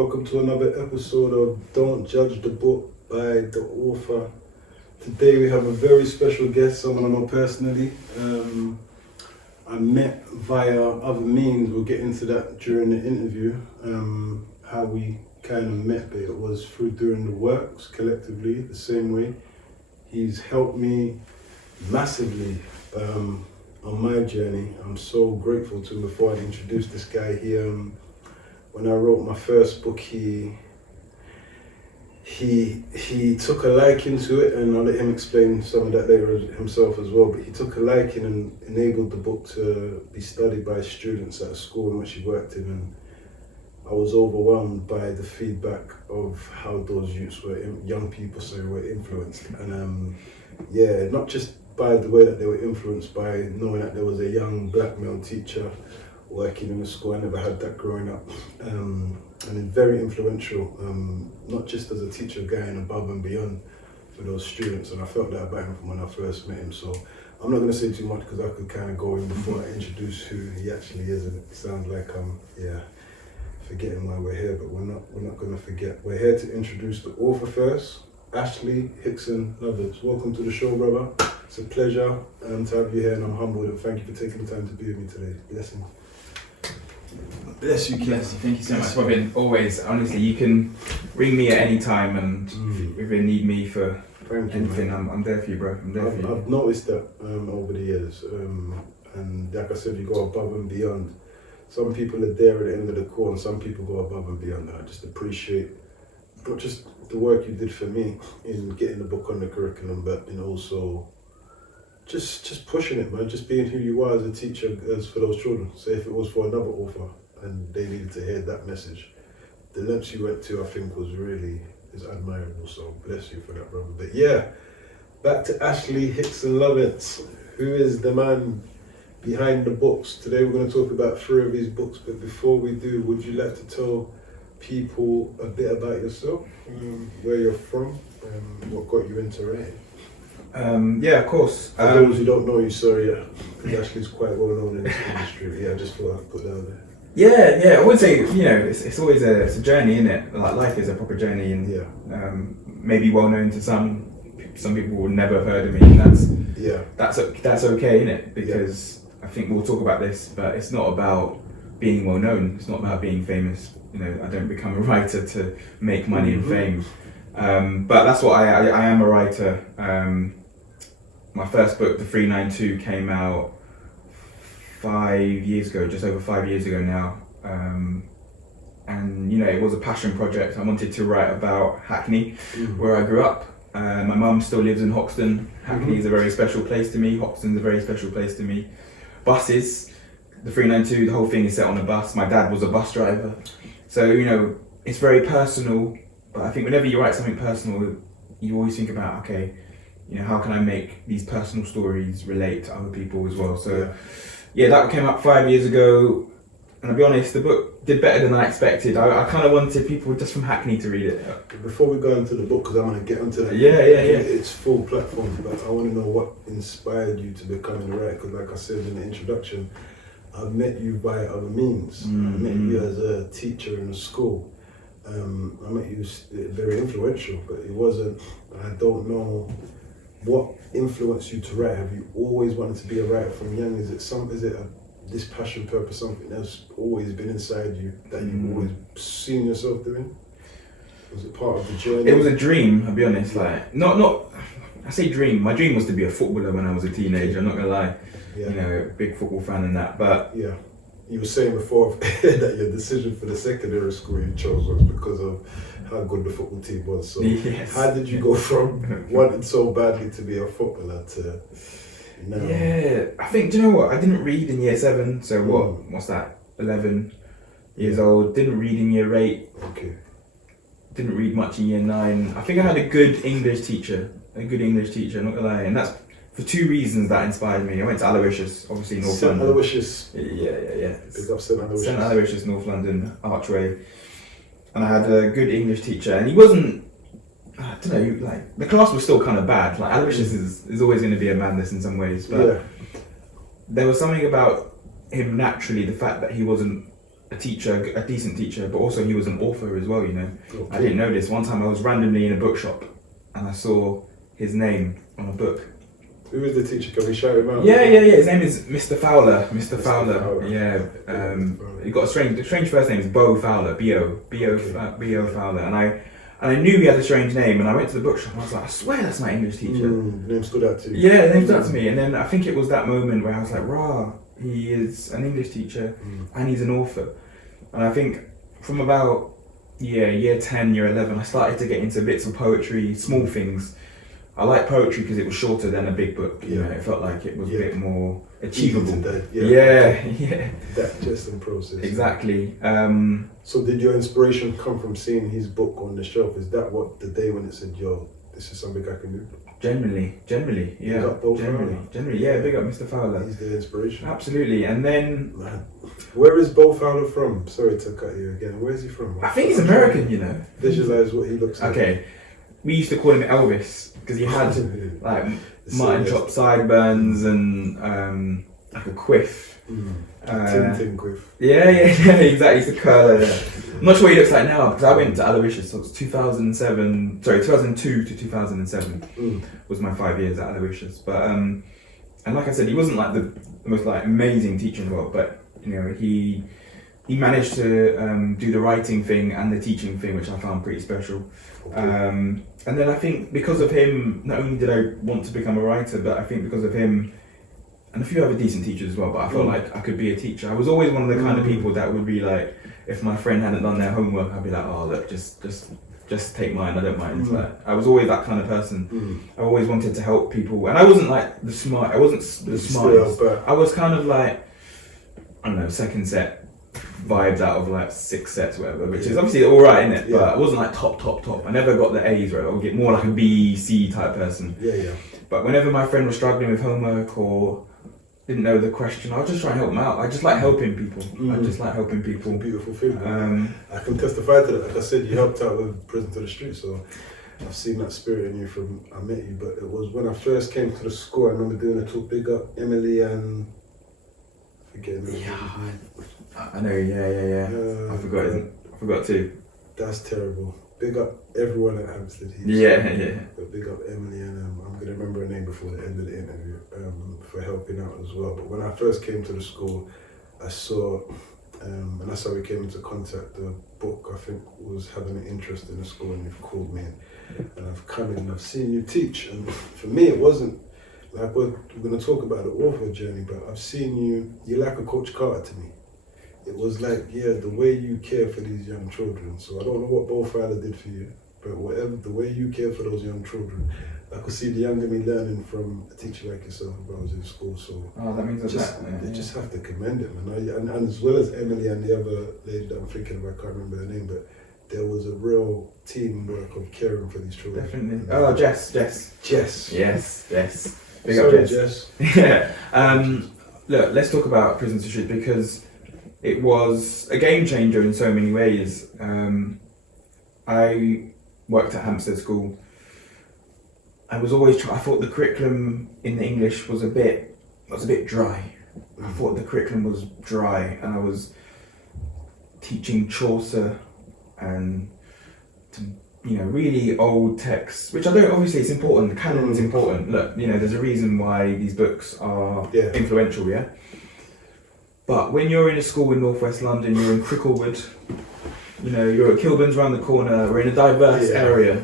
Welcome to another episode of Don't Judge the Book by the author. Today we have a very special guest, someone I know personally. I met via other means. We'll get into that during the interview, how we kind of met, but it was through doing the works collectively the same way. He's helped me massively on my journey. I'm so grateful to him. Before I introduce this guy, when I wrote my first book, he took a liking to it, and I'll let him explain some of that later himself as well, but he took a liking and enabled the book to be studied by students at a school in which he worked in, and I was overwhelmed by the feedback of how those young people were influenced, and not just by the way that they were influenced, by knowing that there was a young black male teacher working in a school. I never had that growing up, and very influential, not just as a teacher, going above and beyond for those students, and I felt that about him from when I first met him. So I'm not going to say too much because I could kind of go in before I introduce who he actually is, and it sounds like I'm forgetting why we're here, but we're not going to forget. We're here to introduce the author first, Ashley Hickson-Lovence. Welcome to the show, brother. It's a pleasure to have you here, and I'm humbled, and thank you for taking the time to be with me today. Blessing. Bless you, bless you. Thank you so much, Robin. Always, honestly, you can ring me at any time, and if you need me for anything, I'm there for you, bro. I'm there for you. I've noticed that over the years, and like I said, you go above and beyond. Some people are there at the end of the call, and some people go above and beyond. I just appreciate not just the work you did for me in getting the book on the curriculum, but in also just pushing it, man. Just being who you are as a teacher, as for those children. So if it was for another author and they needed to hear that message, the lengths you went to, I think, is admirable. So bless you for that, brother. But yeah, back to Ashley Hickson-Lovence, who is the man behind the books. Today we're going to talk about 3 of his books, but before we do, would you like to tell people a bit about yourself, where you're from, what got you into writing? Yeah, of course. For those who don't know you, sorry, because Ashley's quite well known in this industry. Yeah, I just thought I'd put that out there. Yeah, I would say, it's always a journey, isn't it? Like, life is a proper journey, and maybe well known to some people will never have heard of me, and that's okay, isn't it? Because I think we'll talk about this, but it's not about being well known. It's not about being famous. I don't become a writer to make money and fame. But that's what I am, a writer. My first book, The 392, came out 5 years ago, just over 5 years ago now. And it was a passion project. I wanted to write about Hackney, where I grew up. My mum still lives in Hoxton. Hackney is a very special place to me. Hoxton's a very special place to me. Buses, the 392, the whole thing is set on a bus. My dad was a bus driver. So, it's very personal. But I think whenever you write something personal, you always think about, okay, how can I make these personal stories relate to other people as well? So, that came out 5 years ago. And I'll be honest, the book did better than I expected. I kind of wanted people just from Hackney to read it. Before we go into the book, because I want to get into that. Yeah. It's full platform, but I want to know what inspired you to becoming a writer. Because like I said in the introduction, I met you by other means. I met you as a teacher in a school. I met you very influential, but it wasn't, I don't know what influenced you to write. Have you always wanted to be a writer from young? Is it this passion, purpose, something that's always been inside you that you've always seen yourself doing? Was it part of the journey? It was a dream, I'll be honest. Like, not I say dream. My dream was to be a footballer when I was a teenager. I'm not gonna lie. Big football fan and that. But you were saying before that your decision for the secondary school you chose was because of how good the football team was. So how did you go from wanting so badly to be a footballer to now? Yeah, I think, do you know what? I didn't read in year 7, so what's that? 11 years old. Didn't read in year 8. Okay. Didn't read much in year 9. I think I had a good English teacher, not gonna lie, and that's for 2 reasons that inspired me. I went to Aloysius, obviously North London. Aloysius. Yeah. Big up St Aloysius. St Aloysius, North London, Archway. And I had a good English teacher, and he wasn't, I don't know, like, the class was still kind of bad. Like, Aloysius is always going to be a madness in some ways, but there was something about him naturally, the fact that he wasn't a teacher, a decent teacher, but also he was an author as well, you know. Okay. I didn't know this. One time I was randomly in a bookshop and I saw his name on a book. Who is the teacher? Can we shout him out? Yeah. His name is Mr. Fowler. Mr. Fowler. Fowler. Yeah. He got a strange first name. Is Bo Fowler. B.O. Fowler. And I knew he had a strange name. And I went to the bookshop. And I was like, I swear that's my English teacher. Name stood out to you. Yeah, the name stood out to me. And then I think it was that moment where I was like, rah, he is an English teacher and he's an author. And I think from about year 10, year 11, I started to get into bits of poetry, small things. I like poetry because it was shorter than a big book. You know, it felt like it was a bit more achievable. Yeah. Digestion process. Exactly. So did your inspiration come from seeing his book on the shelf? Is that what the day when it said, yo, this is something I can do? Generally, yeah. Generally, yeah, big up Mr. Fowler. He's the inspiration. Absolutely. And then... Man. Where is Bo Fowler from? Sorry to cut you again. Where is he from? I think he's American, you know. Visualize what he looks like. Okay. We used to call him Elvis because he had like mutton chop sideburns and like a quiff. Tintin quiff. Yeah, exactly. He's a curler there. I'm not sure what he looks like now because I went to Aloysius, so it was 2002 to 2007 was my 5 years at Aloysius. But and like I said, he wasn't like the most like amazing teacher in the world, but you know he managed to do the writing thing and the teaching thing, which I found pretty special. Okay. And then I think because of him, not only did I want to become a writer, but I think because of him and a few other decent teachers as well, but I felt like I could be a teacher. I was always one of the kind of people that would be like, if my friend hadn't done their homework, I'd be like, oh look, just take mine, I don't mind. Like, I was always that kind of person. I always wanted to help people, and I wasn't like I wasn't the smartest. I was kind of like, I don't know, second set vibes out of like 6 sets, whatever, which is obviously all right, isn't it? But I wasn't like top. I never got the A's, right? I would get more like a B, C type person. But whenever my friend was struggling with homework or didn't know the question, I would just try and help them out. I just like helping people. I just like helping people. It's a beautiful thing. I can testify to that. Like I said, you helped out with Prison to the Street, so I've seen that spirit in you from I met you. But it was when I first came to the school, I remember doing a talk, big up Emily and I know, yeah. I forgot too. That's terrible. Big up everyone at Hampstead. But big up Emily and I'm going to remember her name before the end of the interview for helping out as well. But when I first came to the school, I saw, and that's how we came into contact. The book, I think, was having an interest in the school, and you've called me and I've come in and I've seen you teach. And for me, it wasn't like we're going to talk about the author journey, but I've seen you're like a Coach Carter to me. It was like, the way you care for these young children. So I don't know what Bo Fowler did for you, but the way you care for those young children, I could see the younger me learning from a teacher like yourself when I was in school. So that means they just have to commend it, man. And as well as Emily and the other lady that I'm thinking of, I can't remember her name, but there was a real teamwork of caring for these children. Definitely. Oh, Jess. Yes. Big up Jess. Look, let's talk about Prison to Street because it was a game changer in so many ways. I worked at Hampstead School. I was always I thought the curriculum in the English was a bit dry. I thought the curriculum was dry, and I was teaching Chaucer and really old texts, which I don't. Obviously, it's important. The canon's important. Look, there's a reason why these books are influential. Yeah. But when you're in a school in Northwest London, you're in Cricklewood, you're at Kilburn's around the corner, we're in a diverse area,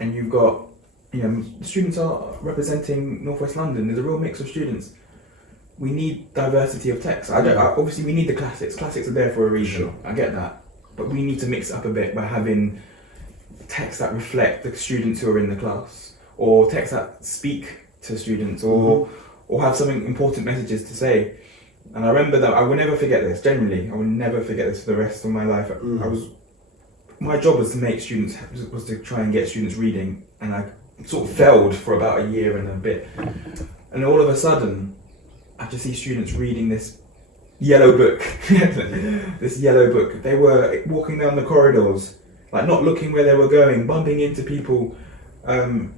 and you've got, the students are representing Northwest London. There's a real mix of students. We need diversity of text. Obviously, we need the classics. Classics are there for a reason. Sure. I get that. But we need to mix it up a bit by having texts that reflect the students who are in the class, or texts that speak to students, or have something important messages to say. And I remember that I will never forget this. Genuinely, I will never forget this for the rest of my life. My job was to try and get students reading, and I sort of failed for about a year and a bit. And all of a sudden, I just see students reading this yellow book. This yellow book. They were walking down the corridors, like not looking where they were going, bumping into people, and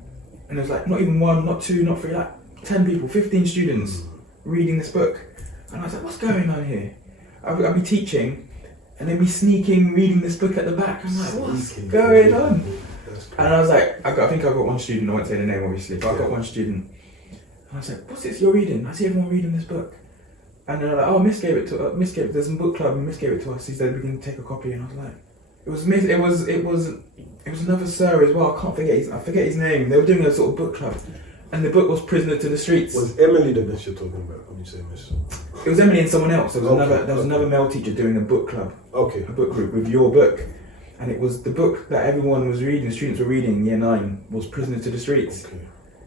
it was like not even 1, not 2, not 3, like 10 people, 15 students reading this book. And I was like, what's going on here? I'd be teaching, and then we sneaking reading this book at the back. I'm like, what's going on? And I was like, I think I got one student, I won't say the name obviously, but I got one student, and I was like, what's this you're reading? I see everyone reading this book. And they're like, oh, Miss gave it to there's a book club and Miss gave it to us. He said we can take a copy, and I was like, it was another sir as well. I forget his name. They were doing a sort of book club, and the book was Prisoner to the Streets. Was Emily the Miss you're talking about when you say Miss? It was Emily and someone else. There was another male teacher doing a book club. Okay. A book group with your book, and it was the book that everyone was reading. Students were reading. Year 9 was Prisoner to the Streets. Okay.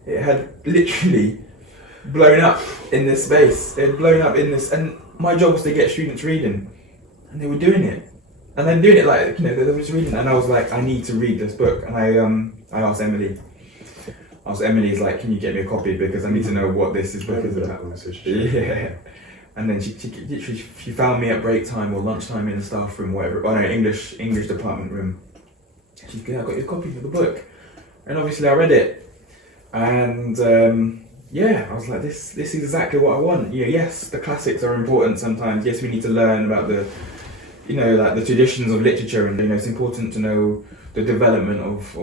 It had literally blown up in this space. It had blown up in this, and my job was to get students reading, and they were doing it. And then doing it like, they were just reading, and I was like, I need to read this book. And I asked Emily. Emily's like, can you get me a copy because I need to know what this book is about. Yeah. And then she found me at break time or lunchtime in the staff room, whatever. Oh no, English department room. She said, I got your copy of the book, and obviously I read it, and I was like, this is exactly what I want. Yes, the classics are important sometimes. Yes, we need to learn about the traditions of literature, and it's important to know the development of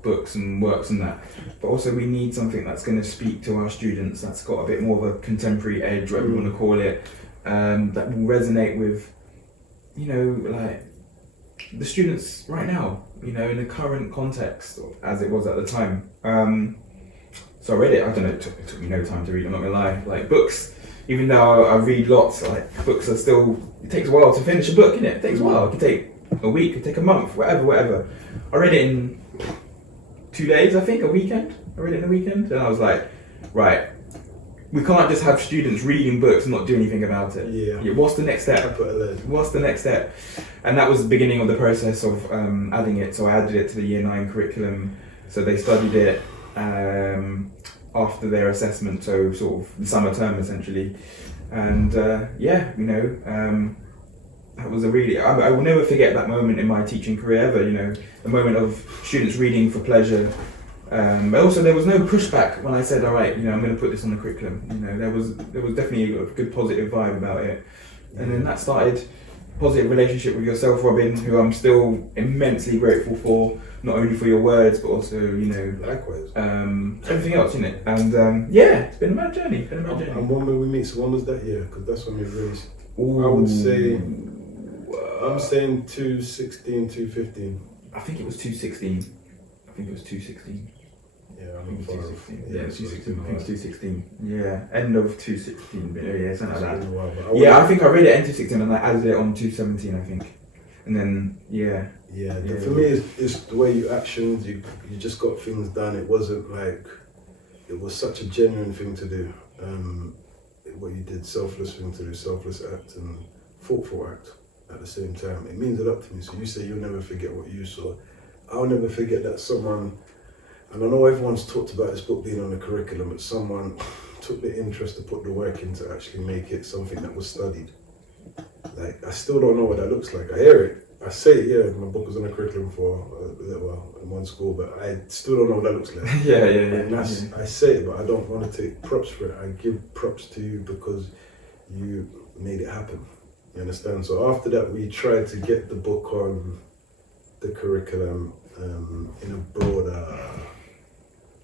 books and works and that. But also we need something that's going to speak to our students, that's got a bit more of a contemporary edge, whatever you want to call it, that will resonate with the students right now, in the current context as it was at the time. So I read it. I don't know, it took me no time to read, I'm not gonna lie. Like books, even though I read lots, like books are still, it takes a while to finish a book, innit? It takes a while. It could take a week, it could take a month, whatever. I read it in 2 days, I think, a weekend. I read it in a weekend, and I was like, right, we can't just have students reading books and not do anything about it. Yeah. What's the next step? What's the next step? And that was the beginning of the process of adding it. So I added it to the Year 9 curriculum. So they studied it after their assessment, so sort of the summer term essentially. And that was a really, I will never forget that moment in my teaching career ever, the moment of students reading for pleasure. But also there was no pushback when I said, all right, I'm going to put this on the curriculum. There was definitely a good positive vibe about it. And then that started a positive relationship with yourself, Robin, who I'm still immensely grateful for, not only for your words, but also, likewise, everything else, And it's been a mad journey. And when will we meet? So when was that year? Because that's when we really, I would say, I'm saying 2016, 2015. I think it was 2016. Yeah, I'm far off. Yeah, it was 2016. I think it's 2016. Yeah, end of 2016. Yeah, something like that. I think I read it end 2016 and I added it on 2017, I think. And then, for me, it's the way you actioned. You just got things done. It wasn't like, it was such a genuine thing to do. What you did, selfless thing to do, selfless act and thoughtful act at the same time. It means a lot to me. So you say you'll never forget what you saw. I'll never forget that someone, and I know everyone's talked about this book being on the curriculum, but someone took the interest to put the work in to actually make it something that was studied. Like, I still don't know what that looks like. I hear it. I say it, yeah, my book was on the curriculum for a little while in one school, but I still don't know what that looks like. And I say it, but I don't want to take props for it. I give props to you because you made it happen. You understand? So after that, we tried to get the book on the curriculum in a broader,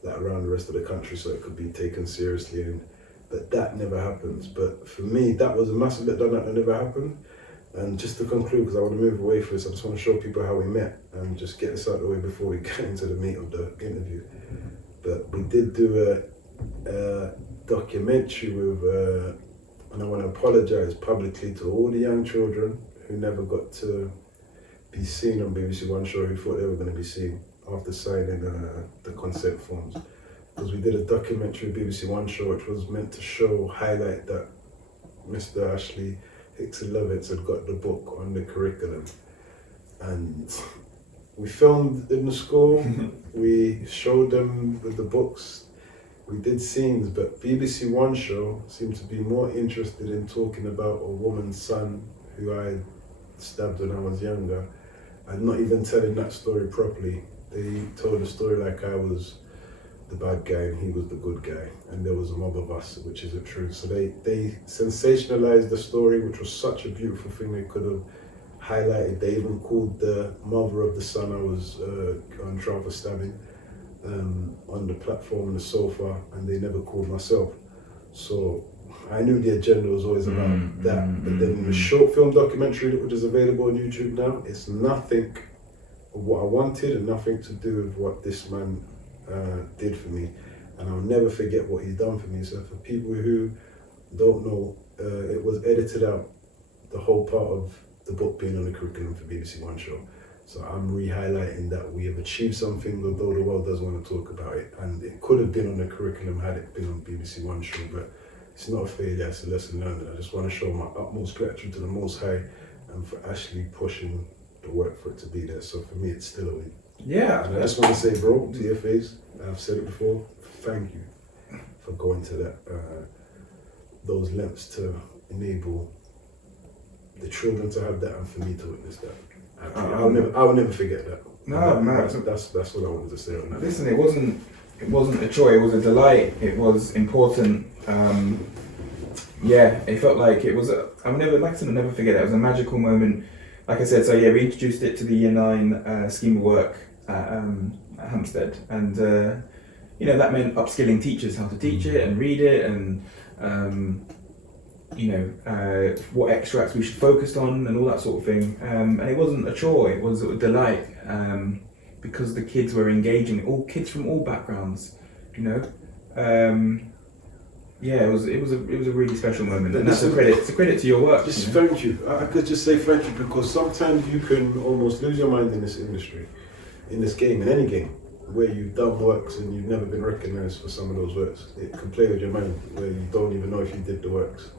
around the rest of the country, so it could be taken seriously. But that never happened. But for me, that was a massive letdown that never happened. And just to conclude, because I want to move away from this, I just want to show people how we met and just get this out of the way before we get into the meat of the interview. But we did do a documentary with, and I want to apologise publicly to all the young children who never got to be seen on BBC One show, who thought they were going to be seen after signing the consent forms. Because we did a documentary BBC One show which was meant to highlight that Mr. Ashley Hickson-Lovence had got the book on the curriculum. And we filmed in the school, we showed them with the books, we did scenes, but BBC One show seemed to be more interested in talking about a woman's son who I stabbed when I was younger, and not even telling that story properly. They told the story like I was the bad guy and he was the good guy, and there was a mob of us, which isn't true. So they sensationalized the story, which was such a beautiful thing. They could have highlighted. They even called the mother of the son I was on trial for stabbing on the platform on the sofa, and they never called myself. So I knew the agenda was always about that. But then the short film documentary, which is available on YouTube now, it's nothing of what I wanted and nothing to do with what this man did for me. And I'll never forget what he's done for me. So for people who don't know, it was edited out, the whole part of the book being on the curriculum for BBC One show. So I'm re-highlighting that we have achieved something, although the world doesn't want to talk about it. And it could have been on the curriculum had it been on BBC One show, but it's not a failure, it's a lesson learned. I just want to show my utmost gratitude to the Most High and for actually pushing the work for it to be there. So for me, it's still a win. Yeah. And I just want to say, bro, to your face, I've said it before, thank you for going to that, those lengths to enable the children to have that and for me to witness that. I'll never forget that. No, man. That's what I wanted to say on that. Listen, it wasn't a chore, it was a delight, it was important. Yeah, it felt like it was I'll never forget it. It was a magical moment. Like I said, so yeah, we introduced it to the Year 9 scheme of work at Hampstead, and that meant upskilling teachers how to teach it and read it, and what extracts we should focus on and all that sort of thing. And it wasn't a chore, it was a delight, because the kids were engaging, all kids from all backgrounds, yeah, it was a really special moment, and that's it's a credit to your work. Just thank you. I could just say thank you, because sometimes you can almost lose your mind in this industry, in this game, in any game, where you've done works and you've never been recognised for some of those works. It can play with your mind, where you don't even know if you did the works.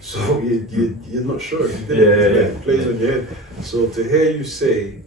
So you're not sure if you did it. It plays on your head. So to hear you say,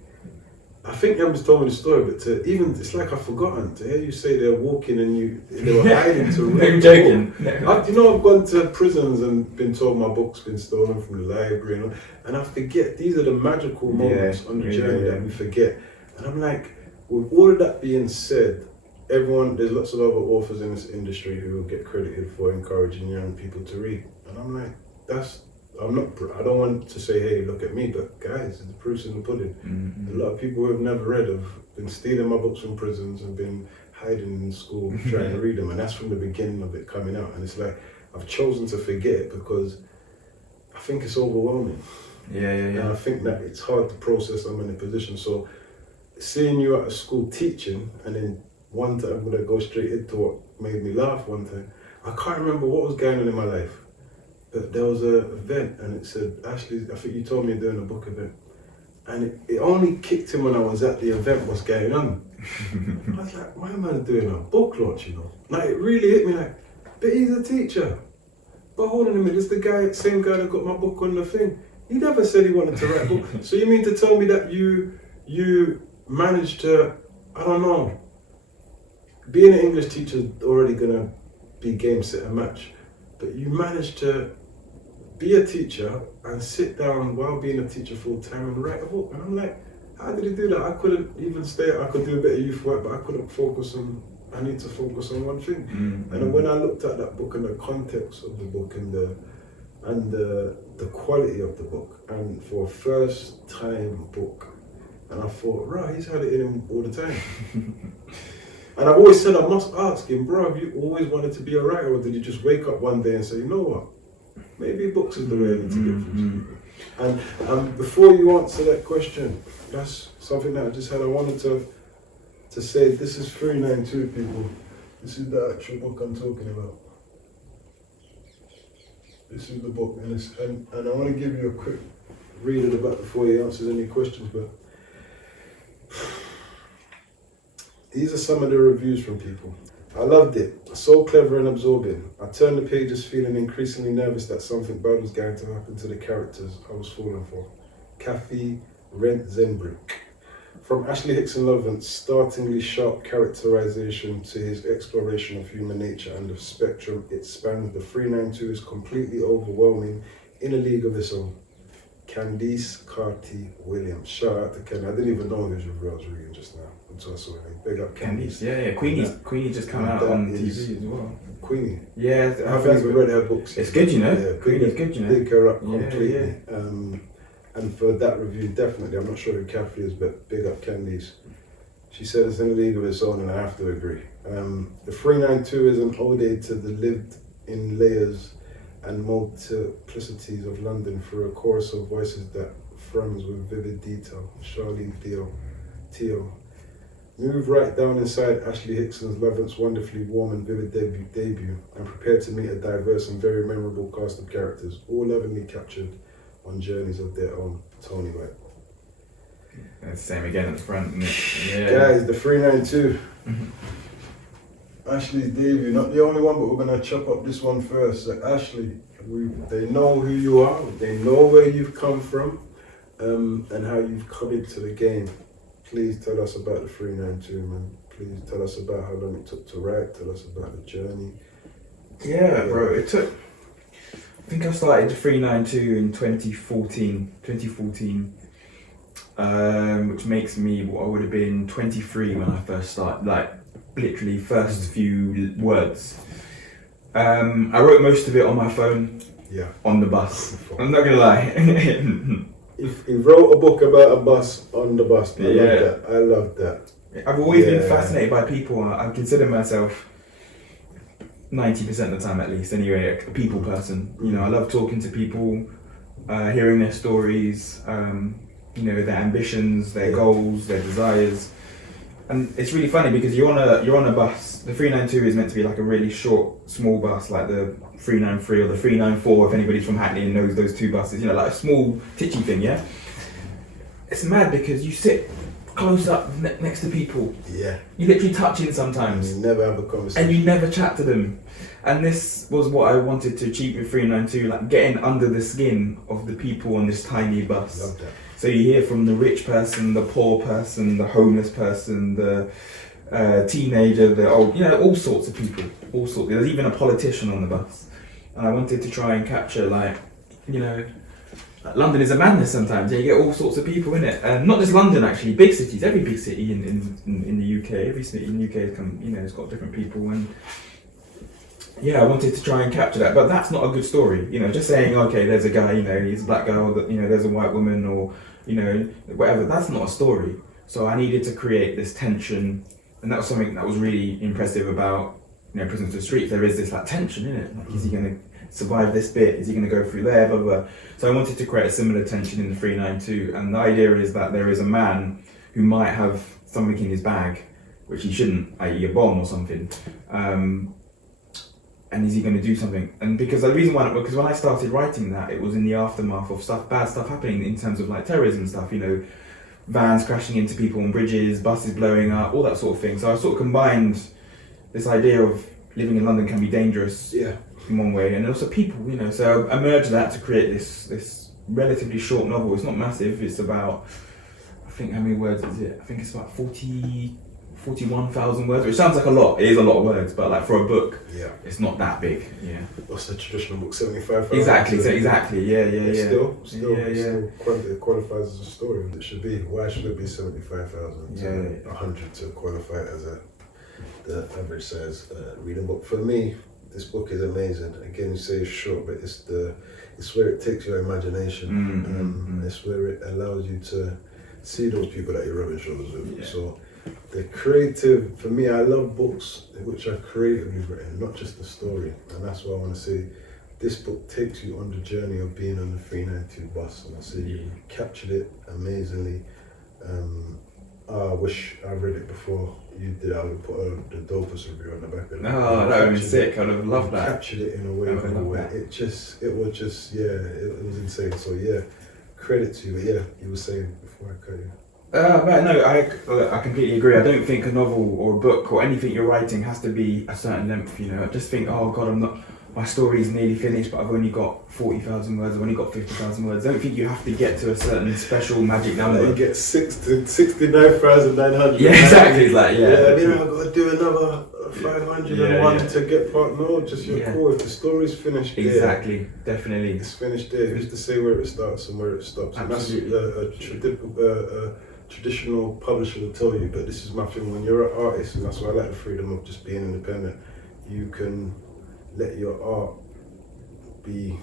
I think you just told me the story, but it's like I've forgotten. To hear you say they're walking and they were hiding to read. I'm joking. I've gone to prisons and been told my book's been stolen from the library, and I forget. These are the magical moments on the journey that we forget. And I'm like, with all of that being said, there's lots of other authors in this industry who will get credited for encouraging young people to read. And I'm like, I don't want to say, hey, look at me, but guys, the proof's in the pudding. Mm-hmm. A lot of people who have never read have been stealing my books from prisons and been hiding in school trying to read them, and that's from the beginning of it coming out. And it's like, I've chosen to forget it because I think it's overwhelming. Yeah. And I think that it's hard to process. I'm in a position. So seeing you at a school teaching, and then one time, I'm going to go straight into what made me laugh one time. I can't remember what was going on in my life. But there was an event, and it said, Ashley, I think you told me you're doing a book event. And it only kicked in when I was at the event, what's going on. I was like, why am I doing a book launch, Like, it really hit me like, but he's a teacher. But hold on a minute, it's the same guy that got my book on the thing. He never said he wanted to write a book. So you mean to tell me that you managed to, I don't know, being an English teacher is already gonna be game, set and match. But you managed to be a teacher and sit down while being a teacher full time and write a book. And I'm like, how did he do that? I couldn't even I could do a bit of youth work, but I couldn't I need to focus on one thing. Mm-hmm. And when I looked at that book and the context of the book and the quality of the book, and for a first time book, and I thought, right, he's had it in him all the time. And I've always said, I must ask him, bro, have you always wanted to be a writer, or did you just wake up one day and say, you know what, maybe books is the way I need to get through people. And before you answer that question, that's something that I just had. I wanted to say, this is 392, people. This is the actual book I'm talking about. This is the book, and I want to give you a quick read of the back before he answers any questions, but these are some of the reviews from people. I loved it. So clever and absorbing. I turned the pages feeling increasingly nervous that something bad was going to happen to the characters I was falling for. Kathy Rent Zenbrick. From Ashley Hickson-Lovence, startlingly sharp characterization to his exploration of human nature and the spectrum it spans, the 392 is completely overwhelming in a league of its own. Candice Carty Williams. Shout out to Candice. I didn't even know whose review I was reading just now until I saw it. Big up Candice. Yeah. Queenie just come out on TV as well. Queenie. Yeah, I haven't even read her books. It's good, Yeah, Queenie's good, Big her up completely. Yeah. And for that review, definitely, I'm not sure who Kathy is, but big up Candice. She said it's in a league of its own, and I have to agree. The 392 is an ode to the lived in layers and multiplicities of London through a chorus of voices that thrums with vivid detail. Charlene Theo. Move right down inside Ashley Hickson-Lovence's wonderfully warm and vivid debut and prepare to meet a diverse and very memorable cast of characters, all lovingly captured on journeys of their own. Tony White. It's the same again at the front, isn't it? Yeah. Guys, the 392. Ashley's debut, not the only one, but we're going to chop up this one first. So Ashley, they know who you are, they know where you've come from, and how you've come into the game. Please tell us about the 392, man. Please tell us about how long it took to write, tell us about the journey. Yeah, bro, it took, I think I started the 392 in 2014, which makes me what I would have been 23 when I first started, like literally first few words. I wrote most of it on my phone, on the bus. I'm not gonna lie. If he wrote a book about a bus on the bus, I love that. I've always been fascinated by people. I consider myself 90% of the time, at least, anyway, a people person. You know, I love talking to people, hearing their stories, you know, their ambitions, their goals, their desires. And it's really funny because you're on a bus. The 392 is meant to be like a really short, small bus, like the 393 or the 394, if anybody's from Hackney and knows those two buses, you know, like a small titchy thing, yeah? It's mad because you sit close up next to people. Yeah. You literally touch in sometimes. You never have a conversation. And you never chat to them. And this was what I wanted to achieve with 392, like getting under the skin of the people on this tiny bus. Love that. So you hear from the rich person, the poor person, the homeless person, the teenager, the old, you know, all sorts of people, all sorts. There's even a politician on the bus. And I wanted to try and capture, like, you know, London is a madness sometimes. Yeah, you get all sorts of people in it, and not just London actually. Big cities, every big city in the UK, every city in the UK, you know, it's got different people. And yeah, I wanted to try and capture that, but that's not a good story. You know, just saying, okay, there's a guy, you know, he's a black guy, or you know, there's a white woman, or you know, whatever. That's not a story. So I needed to create this tension, and that was something that was really impressive about, you know, Prisons to the Streets. There is this like tension in it. Like, is he going to survive this bit? Is he going to go through there? Blah, blah, blah. So I wanted to create a similar tension in the 392, and the idea is that there is a man who might have something in his bag, which he shouldn't, i.e. a bomb or something. And is he going to do something? And because the reason why, because when I started writing that, it was in the aftermath of bad stuff happening in terms of like terrorism stuff, you know, vans crashing into people on bridges, buses blowing up, all that sort of thing. So I sort of combined this idea of living in London can be dangerous in one way, and also people, you know. So I merged that to create this relatively short novel. It's not massive. It's about, I think, how many words is it? I think it's about 41,000 words, which sounds like a lot. It is a lot of words, but like for a book, it's not that big. Yeah. What's the traditional book? 75,000. Exactly. So exactly. Yeah. Still, it qualifies as a story. It should be. Why should it be 75,000? Yeah. 100 to qualify it as the average size reading book. For me, this book is amazing. Again, you say it's short, but it's where it takes your imagination. It's where it allows you to see those people that you're rubbing shoulders with. Yeah. So the creative, for me, I love books which are creatively written, not just the story. And that's why I want to say this book takes you on the journey of being on the 392 bus. And I say you captured it amazingly. I wish I read it before you did. I would have put the dopest review on the back of it. Oh, that would have been sick. I'd have loved that. Captured it in a way where it was insane. So yeah, credit to you. But yeah, you were saying before I cut you. Right, no, I completely agree. I don't think a novel or a book or anything you're writing has to be a certain length, you know. I just think, oh God, my story's nearly finished, but I've only got 40,000 words, I've only got 50,000 words. I don't think you have to get to a certain special magic number. You get 69,900. Yeah, exactly. It's like, I've got to do another 501 to get part. No, just you're cool. If the story's finished exactly, definitely. It's finished there. Who's to say where it starts and where it stops? Absolutely. And that's a traditional publisher will tell you, but this is my thing. When you're an artist, and that's why I like the freedom of just being independent, you can let your art be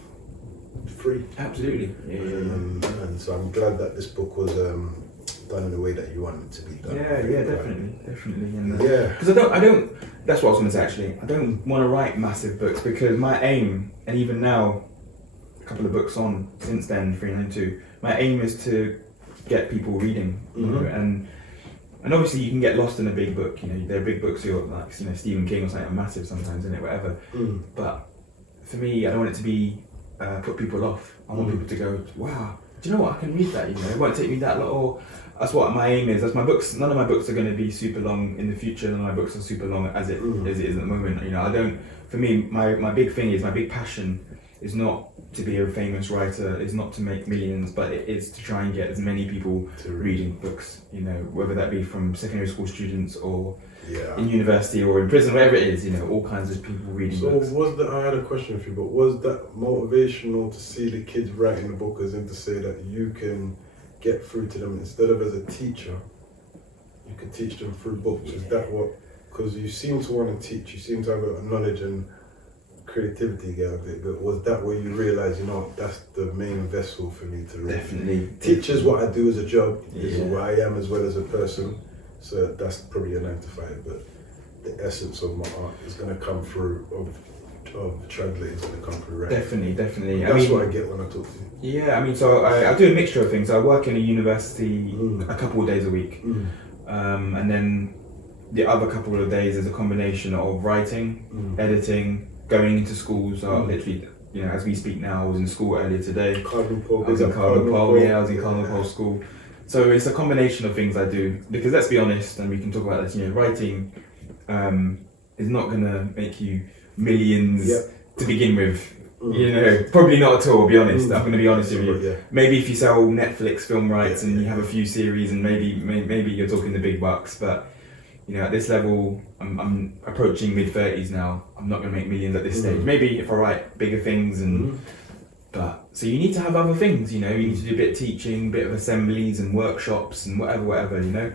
free. Absolutely. And so I'm glad that this book was done in the way that you want it to be done. Yeah, definitely. And Yeah. because I don't. That's what I was going to say actually. I don't want to write massive books because my aim, and even now, a couple of books on since then, 392. My aim is to get people reading, you know, and obviously you can get lost in a big book. You know, there are big books you're like, you know, Stephen King or something, are massive sometimes, isn't it? Whatever. But for me, I don't want it to be put people off. I want people to go, wow, do you know what? I can read that. You know, it won't take me that long. Or that's what my aim is. That's my books. None of my books are going to be super long in the future. None of my books are super long as it is at the moment. You know, I don't. For me, my big thing is, my big passion is not to be a famous writer, is not to make millions, but it is to try and get as many people reading books, you know, whether that be from secondary school students or in university or in prison, whatever it is, you know, all kinds of people reading books. So I had a question for you, but was that motivational to see the kids writing the book, as in to say that you can get through to them instead of as a teacher, you could teach them through books? Is that what, because you seem to want to teach, you seem to have a knowledge and creativity get a bit, but was that where you realised, you know, that's the main vessel for me to read? Definitely. Teach is what I do as a job, is what I am as well as a person, so that's probably a 9 to 5, but the essence of my art is going to come through, of translating, is going to come through, right? Definitely. That's what I get when I talk to you. Yeah, I mean, so I do a mixture of things. I work in a university a couple of days a week, and then the other couple of days is a combination of writing, editing, going into schools. Literally, you know, as we speak now, I was in school earlier today. I was in Cardinal Pole School. So it's a combination of things I do, because let's be honest, and we can talk about this, you know, writing is not going to make you millions to begin with. You know, probably not at all, I'll be honest. I'm going to be honest with you. Maybe if you sell Netflix film rights and you have a few series, and maybe you're talking the big bucks, but you know, at this level, I'm approaching mid-30s now. I'm not going to make millions at this stage. Maybe if I write bigger things, but so you need to have other things. You know, you need to do a bit of teaching, bit of assemblies and workshops and whatever. You know,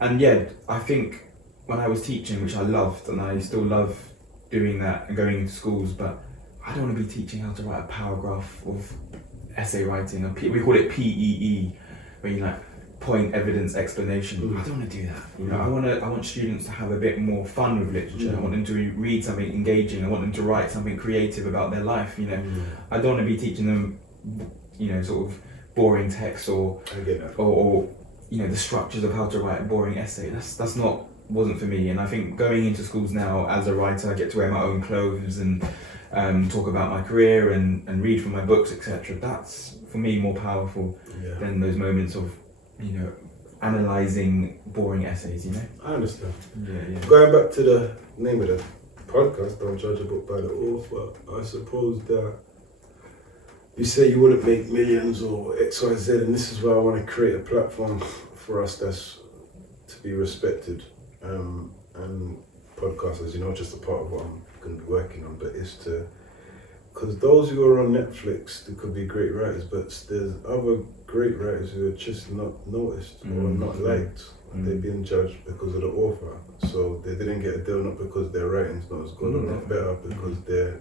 and yeah, I think when I was teaching, which I loved, and I still love doing that and going into schools, but I don't want to be teaching how to write a paragraph of essay writing. We call it PEE, where you like point, evidence, explanation. I don't want to do that. You know, I want students to have a bit more fun with literature. I want them to read something engaging. I want them to write something creative about their life. You know, I don't want to be teaching them, you know, sort of boring text or you know, the structures of how to write a boring essay. That's not, wasn't for me. And I think going into schools now as a writer, I get to wear my own clothes and talk about my career and read from my books, etc. That's for me more powerful than those moments of, you know, analysing boring essays, you know? I understand. Yeah. Going back to the name of the podcast, Don't Judge a Book by the Author, I suppose that you say you wouldn't make millions or X, Y, Z, and this is why I want to create a platform for us that's to be respected. And podcasters, you know, just a part of what I'm going to be working on, but it's to, because those who are on Netflix, they could be great writers, but there's other great writers who are just not noticed or not liked. They're being judged because of the author. So they didn't get a deal, not because their writing's not as good or not better, because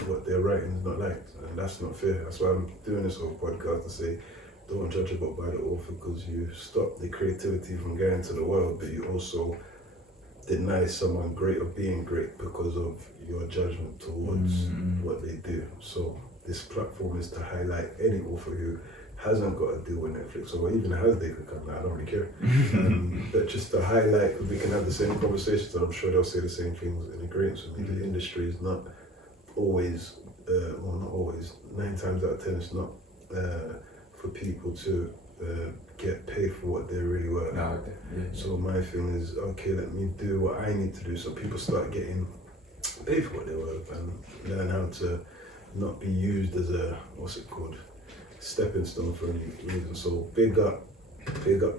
what they're writing is not liked. And that's not fair. That's why I'm doing this whole podcast to say, don't judge a book by the author, because you stop the creativity from going to the world, but you also deny someone great of being great because of your judgment towards what they do. So this platform is to highlight any author who hasn't got a deal with Netflix, or even has, they could come now, I don't really care. But just to highlight, we can have the same conversations, and I'm sure they'll say the same things in agreement with me. The industry is not always, not always, 9 times out of 10 it's not for people to get paid for what they're really worth. So my thing is, okay, let me do what I need to do so people start getting paid for what they're worth, and learn how to not be used as a, stepping stone for any reason. So big up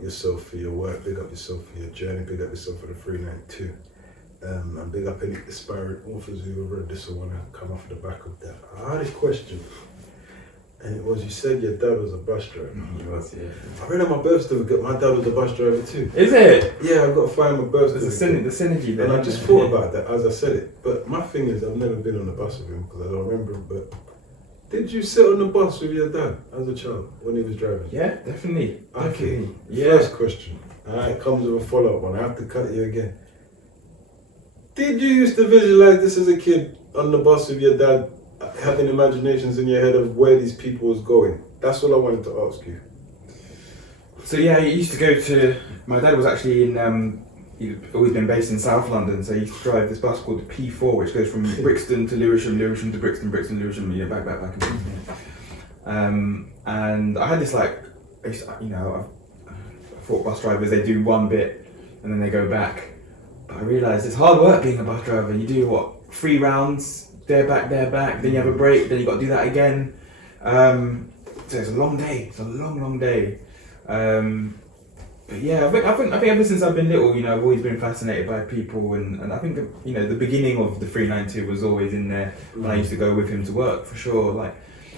yourself for your work, big up yourself for your journey, big up yourself for the 392. And big up any aspiring authors who have read this or want to come off the back of that. I had a question. And it was, you said your dad was a bus driver. He was, yeah. I read on my birth certificate, my dad was a bus driver too. Is it? Yeah, I've got to find my birth certificate. There's a synergy there. And I just thought about that as I said it. But my thing is, I've never been on a bus with him because I don't remember him. But Did you sit on the bus with your dad as a child when he was driving? Yeah, definitely. Okay. Definitely. Yeah. First question. Alright, comes with a follow-up one. I have to cut you again. Did you used to visualize this as a kid on the bus with your dad, having imaginations in your head of where these people was going? That's all I wanted to ask you. So yeah, he used to go to. My dad was actually in. He'd always been based in South London, so he used to drive this bus called the P4, which goes from Brixton to Lewisham, Lewisham to Brixton, Brixton, Lewisham, back and forth. And I had this I thought bus drivers, they do one bit and then they go back. But I realised it's hard work being a bus driver. You do 3 rounds, they're back, then you have a break, then you got to do that again. So it's a long day. It's a long day. But yeah, I think ever since I've been little, I've always been fascinated by people, and I think the beginning of the 392 was always in there when I used to go with him to work for sure.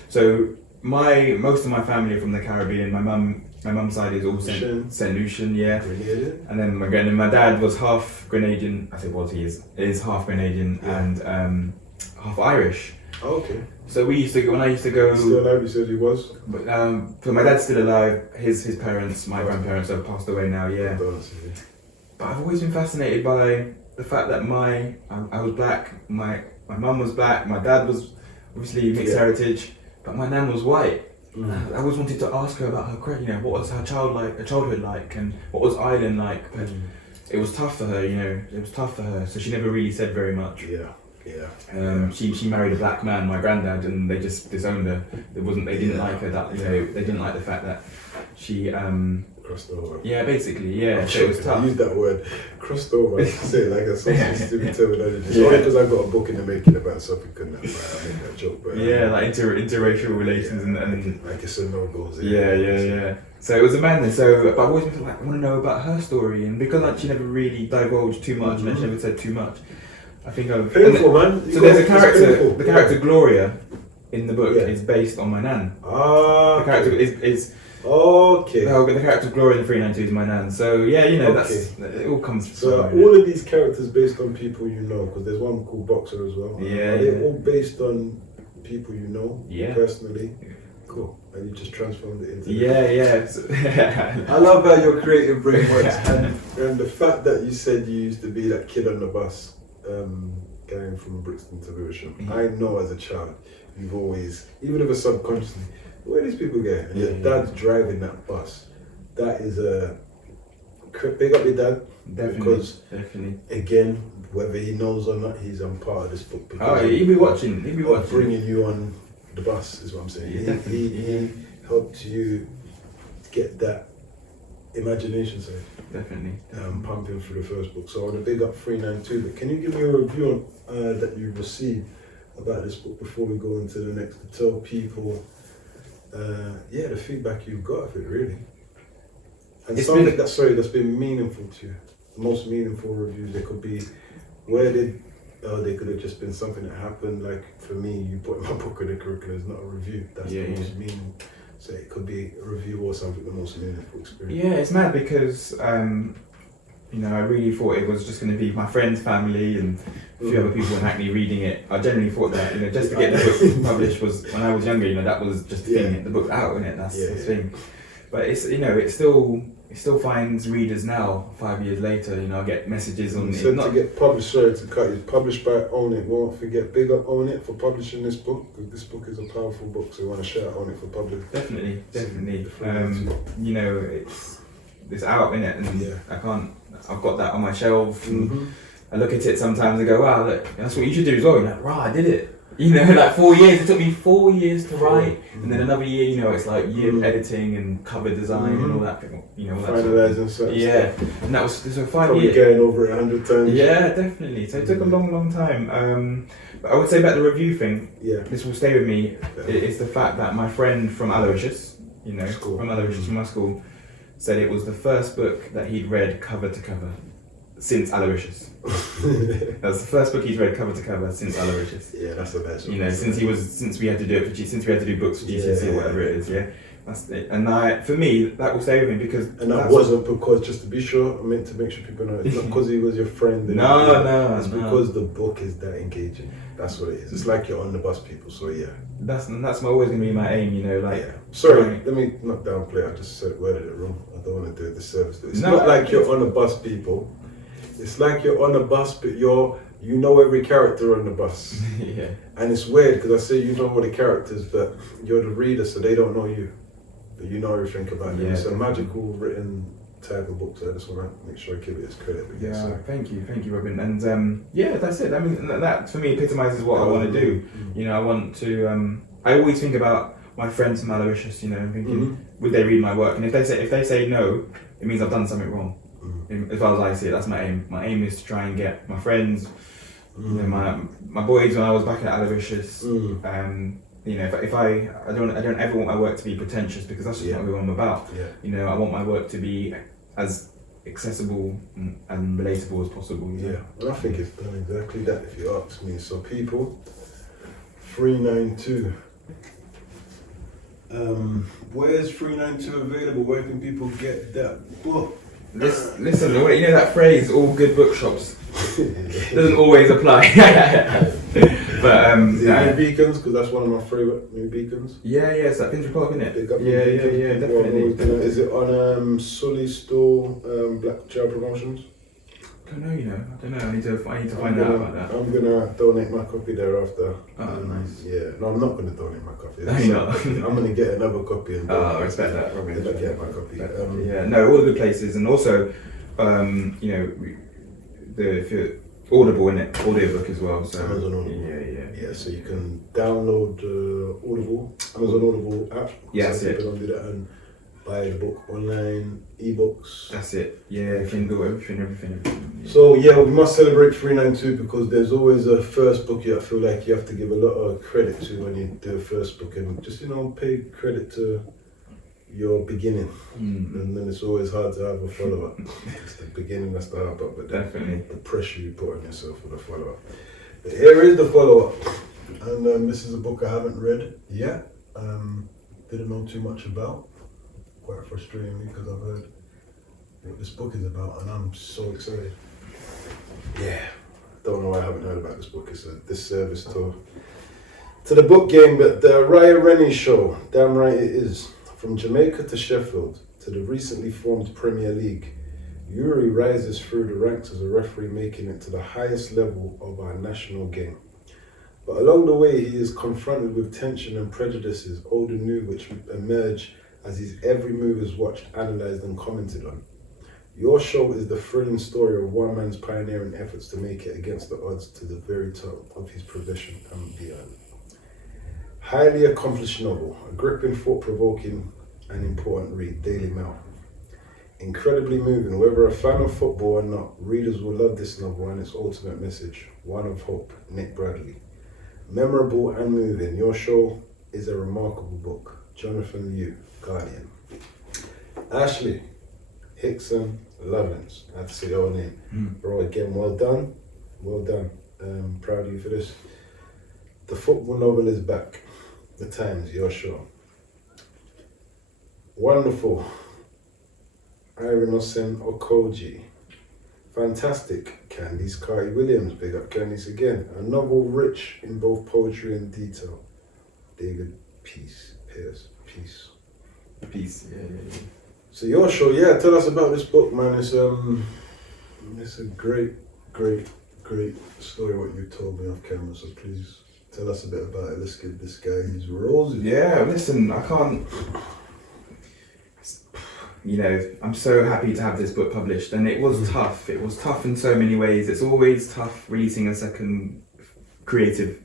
So most of my family are from the Caribbean. My mum's side is all Saint Lucian, yeah. Brilliant. And then my dad was half Grenadian. I say was, he is half Grenadian and half Irish. Oh, okay. So when I used to go. He's still alive, you said he was? But, so my dad's still alive. His parents, my grandparents, have passed away now. Yeah. But I've always been fascinated by the fact that I was black. My mum was black. My dad was obviously mixed heritage, but my nan was white. I always wanted to ask her about her, what was her childhood like, and what was Ireland like. But it was tough for her, It was tough for her, so she never really said very much. Yeah. She married a black man, my granddad, and they just disowned her. They didn't like her. They didn't like the fact that she crossed over. Yeah, basically, yeah. So it was tough. I use that word, crossed over. Say it like a stupid terminology. It's only because I got a book in the making about something, couldn't I? I made that joke, but interracial relations and like it's a no-go. Yeah. So it was a madness. But I've always been I want to know about her story, and because she never really divulged too much, and she never said too much. I think I've painful, man. So there's a character. The character Gloria in the book is based on my nan. The character is okay. The character Gloria in the 392 is my nan. So yeah, it all comes. So all of these characters based on people you know, because there's one called Boxer as well. Yeah. Are they all based on people you know? Yeah. Personally. Cool. And you just transformed it into. Yeah. I love how your creative brain works, and the fact that you said you used to be that kid on the bus. Going from Brixton to Lewisham. I know as a child, you've always, even if it's subconsciously, where these people going? And your dad's driving that bus. That is a big up your dad. Definitely. Again, whether he knows or not, he's on part of this book. He'll be watching. Bringing you on the bus is what I'm saying. He helped you get that imagination side. Definitely. Pumping through the first book. So I want to big up 392. But can you give me a review on that you received about this book before we go into the next? To tell people, the feedback you've got of it, really. And it's something that's been meaningful to you. The most meaningful reviews. They could be they could have just been something that happened. Like for me, you put my book in the curriculum. It's not a review. That's the most meaningful. So it could be a review or something, the most meaningful experience. Yeah, it's mad because, I really thought it was just going to be my friends, family, and a few other people in Hackney reading it. I generally thought that, just to get the book published was, when I was younger, that was just the thing, the book's out, innit? That's the thing. But it's, it still finds readers now, 5 years later, I get messages on it. So to get published, sorry to cut you, published by Own It. Won't forget, big up Own It for publishing this book, because this book is a powerful book, so I want to shout out Own It for publishing. Definitely. It's out, innit? And I've got that on my shelf, and I look at it sometimes and go, wow, look, that's what you should do as well. You're like, I did it. 4 years. It took me 4 years to write, and then another year. It's like year of editing and cover design and all that. Finalising stuff. Yeah, and that was so 5 Probably years. going over it 100 times. Yeah, definitely. So it took a long time. But I would say about the review thing. Yeah. This will stay with me. It's the fact that my friend from Aloysius, from Aloysius, from my school, said it was the first book that he'd read cover to cover since Aloysius. That was the first book he's read cover to cover since Aloysius. Yeah, that's the best. Since we had to do books for GCSE or whatever it is. Yeah, That's it. And for me, that will stay with me because. And that wasn't because, just to be sure, I meant to make sure people know, it's not because he was your friend. No. It's because the book is that engaging. That's what it is. It's like you're on the bus, people. So yeah. That's always going to be my aim, you know. Like, yeah. Sorry, let me not downplay. I just worded it wrong. I don't want to do a disservice. It's not like you're on a bus, people. It's like you're on a bus, but you know every character on the bus. Yeah. And it's weird because I say you know all the characters, but you're the reader, so they don't know you. But you know everything about them. It's a magical written type of book, so I just want to make sure I give it its credit. Thank you, Robin. And that's it. I mean, that for me epitomizes what I want to do. You know, I want to. I always think about my friends from Aloysius. You know, thinking, would they read my work? And if they say no, it means I've done something wrong. As far as I see it, that's my aim. My aim is to try and get my friends, you know, my boys when I was back at Aloysius. You know, if I don't ever want my work to be pretentious because that's just not who I'm about. Yeah. You know, I want my work to be as accessible and relatable as possible. You know? And I think it's done exactly that. If you ask me, so people, 392. Where's 392 available? Where can people get that book? Listen, you know that phrase, all good bookshops, doesn't always apply. But New Beacons, because that's one of my favourite New Beacons. Yeah, it's that Finsbury Park, isn't it? Yeah, definitely. Is it on Sully Store Black Child Promotions? I don't know, you know. I don't know. I need to find out about that. I'm gonna donate my copy thereafter. Oh, nice. Yeah, no, I'm not gonna donate my copy. No, you're not. I'm gonna get another copy. And I respect that, Robin. Then I get my copy. No, all the good places, and also, you know, if you're Audible in it, audiobook as well. So Amazon Audible. Yeah. So you can download Amazon Audible app. Yeah, so people don't do that and buy the book online, ebooks. That's it. Yeah, Kindle, everything. Yeah. So we must celebrate 392 because there's always a first book I feel like you have to give a lot of credit to when you do a first book, and just pay credit to your beginning, and then it's always hard to have a follow-up. It's the beginning that's the hard part, but definitely the pressure you put on yourself for the follow-up. But here is the follow-up, and this is a book I haven't read yet. Didn't know too much about. Quite frustratingly, because I've heard what this book is about, and I'm so excited. Don't know why I haven't heard about this book. It's a disservice to the book game, but the Raya Rennie Show, damn right it is. From Jamaica to Sheffield to the recently formed Premier League, Yuri rises through the ranks as a referee, making it to the highest level of our national game. But along the way, he is confronted with tension and prejudices, old and new, which emerge as his every move is watched, analysed and commented on. Your show is the thrilling story of one man's pioneering efforts to make it against the odds to the very top of his profession and beyond. Highly accomplished novel, a gripping, thought-provoking and important read, Daily Mail. Incredibly moving, whether a fan of football or not, readers will love this novel and its ultimate message, one of hope, Nick Bradley. Memorable and moving, Your Show is a remarkable book. Jonathan Liu, Guardian. Ashley, Hickson-Lovence, I have to say your name. Bro, again, well done. Proud of you for this. The football novel is back. The Times, Your Show. Wonderful. Irinosen Okoji. Fantastic. Candice Carty-Williams, big up Candice again. A novel rich in both poetry and detail. David Pierce. Yeah. So Your Show, tell us about this book, man. It's a great story what you told me off camera, so please tell us a bit about it. Let's give this guy his roses. Yeah, listen, I can't. You know, I'm so happy to have this book published, and it was tough. It was tough in so many ways. It's always tough releasing a second creative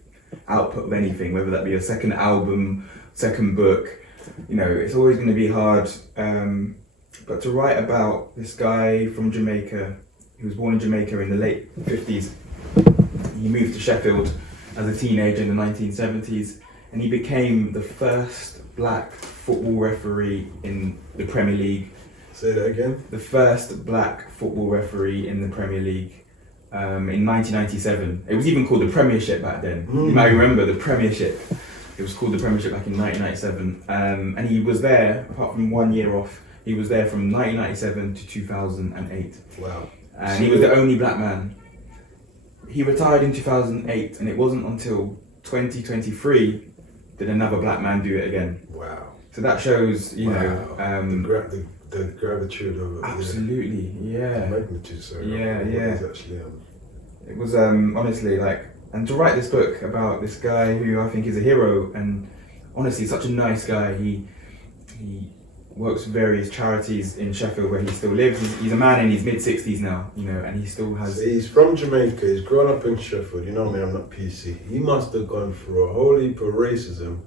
output of anything, whether that be a second album, second book. You know, it's always going to be hard. But to write about this guy from Jamaica, he was born in Jamaica in the late 50s. He moved to Sheffield as a teenager in the 1970s, and he became the first black football referee in the Premier League. Say that again? The first black football referee in the Premier League in 1997. It was even called the Premiership back then. You might remember the Premiership. It was called the Premiership back in 1997, and he was there, apart from 1 year off, he was there from 1997 to 2008. Wow. And he was the only black man. He retired in 2008, and it wasn't until 2023 did another black man do it again. Wow. So that shows, you know, the gratitude of it. absolutely, yeah. The magnitude, sorry. Yeah, of what yeah. is actually, It was honestly like, and to write this book about this guy who I think is a hero, and honestly such a nice guy. He works for various charities in Sheffield where he still lives. He's a man in his mid-60s now, you know, and he still has. So he's from Jamaica. He's grown up in Sheffield. You know me, I'm not PC. He must have gone through a whole heap of racism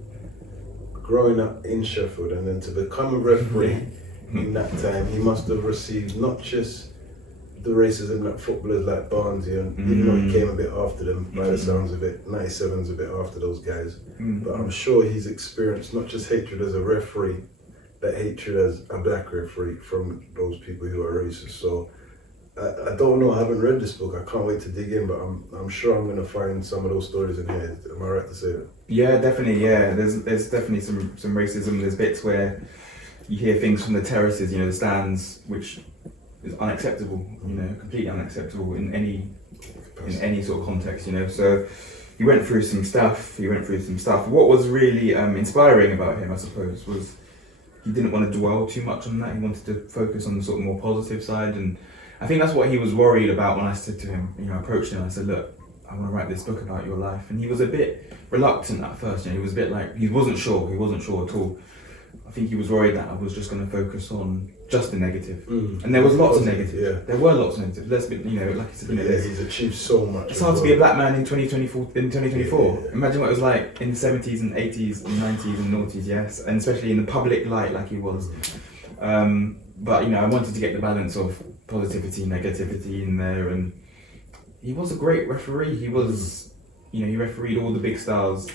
growing up in Sheffield, and then to become a referee in that time, he must have received not just the racism that footballers like Barnsley, and even though he came a bit after them, by the sounds of it, 97's a bit after those guys, but I'm sure he's experienced not just hatred as a referee, but hatred as a black referee from those people who are racist. So I don't know, I haven't read this book, I can't wait to dig in, but I'm sure I'm going to find some of those stories in here. Am I right to say that? Yeah, definitely. Yeah, there's definitely some racism. There's bits where you hear things from the terraces, you know, the stands, which is unacceptable. You know, completely unacceptable in any sort of context. You know, so he went through some stuff. What was really inspiring about him, I suppose, was he didn't want to dwell too much on that. He wanted to focus on the sort of more positive side, and I think that's what he was worried about when I said to him, you know, I approached him and I said, look, I want to write this book about your life. And he was a bit reluctant at first, you know, he was a bit like, he wasn't sure at all. I think he was worried that I was just going to focus on just the negative. And there was lots of negative. Yeah. There were lots of negative. Let's be, you know, like I said, you know, Yeah, he's achieved so much. it's hard to be a black man in 2024. Yeah. Imagine what it was like in the 70s and 80s and 90s and noughties, yes, and especially in the public light like he was. But you know, I wanted to get the balance of positivity, negativity in there, and he was a great referee. He was, you know, he refereed all the big stars,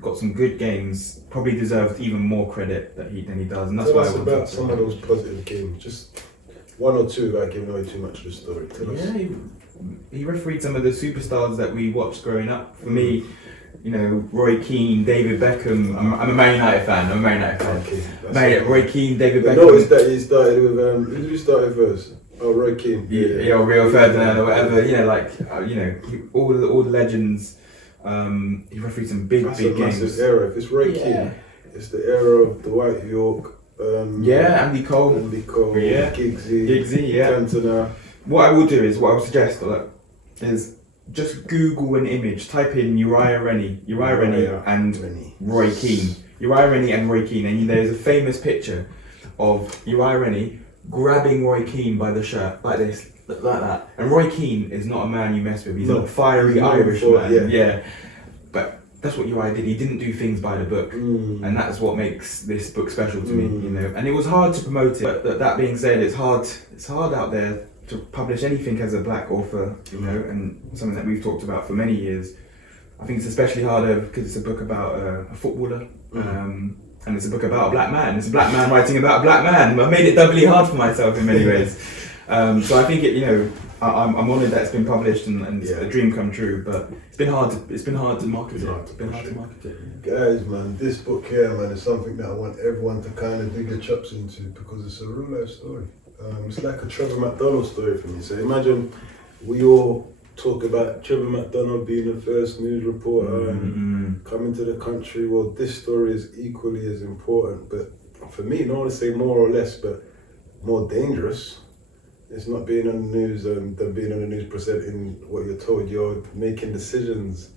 got some good games, probably deserved even more credit than he does, and that's Tell why us I wanted about to some of those positive games, just one or two without giving away too much of the story. Tell us. Yeah, he refereed some of the superstars that we watched growing up. For me, you know, Roy Keane, David Beckham. I'm a Man United fan. Okay. Roy Keane, David Beckham. I noticed that he started with who did you start with first? Oh, Roy Keane. Yeah, Rio Ferdinand or whatever. You know, like you know, all the legends. He refereed some big That's big a games. massive era. If it's Roy Keane, it's the era of the White York. Andy Cole, yeah. Giggsy, yeah. Cantona. What I will do is, what I would suggest is just Google an image, type in Uriah Rennie and Roy Keane. Uriah Rennie and Roy Keane, and there's a famous picture of Uriah Rennie grabbing Roy Keane by the shirt, like this, like that. And Roy Keane is not a man you mess with, he's a fiery Irish man. Yeah. But that's what Uriah did. He didn't do things by the book, and that's what makes this book special to me. You know, and it was hard to promote it. But that being said, it's hard out there to publish anything as a black author. You know, and something that we've talked about for many years. I think it's especially harder because it's a book about a footballer, and it's a book about a black man. It's a black man writing about a black man. I made it doubly hard for myself in many ways. So I think it, you know, I'm honoured that it's been published and it's a dream come true. But it's been hard to market it. It's been hard to market it. Guys, man, this book here, man, is something that I want everyone to kind of dig their chops into because it's a real life story. It's like a Trevor McDonald story for me. So imagine we all talk about Trevor McDonald being the first news reporter and coming to the country. Well, this story is equally as important, but for me, not want to say more or less, but more dangerous. It's not being on the news than being on the news presenting what you're told. You're making decisions,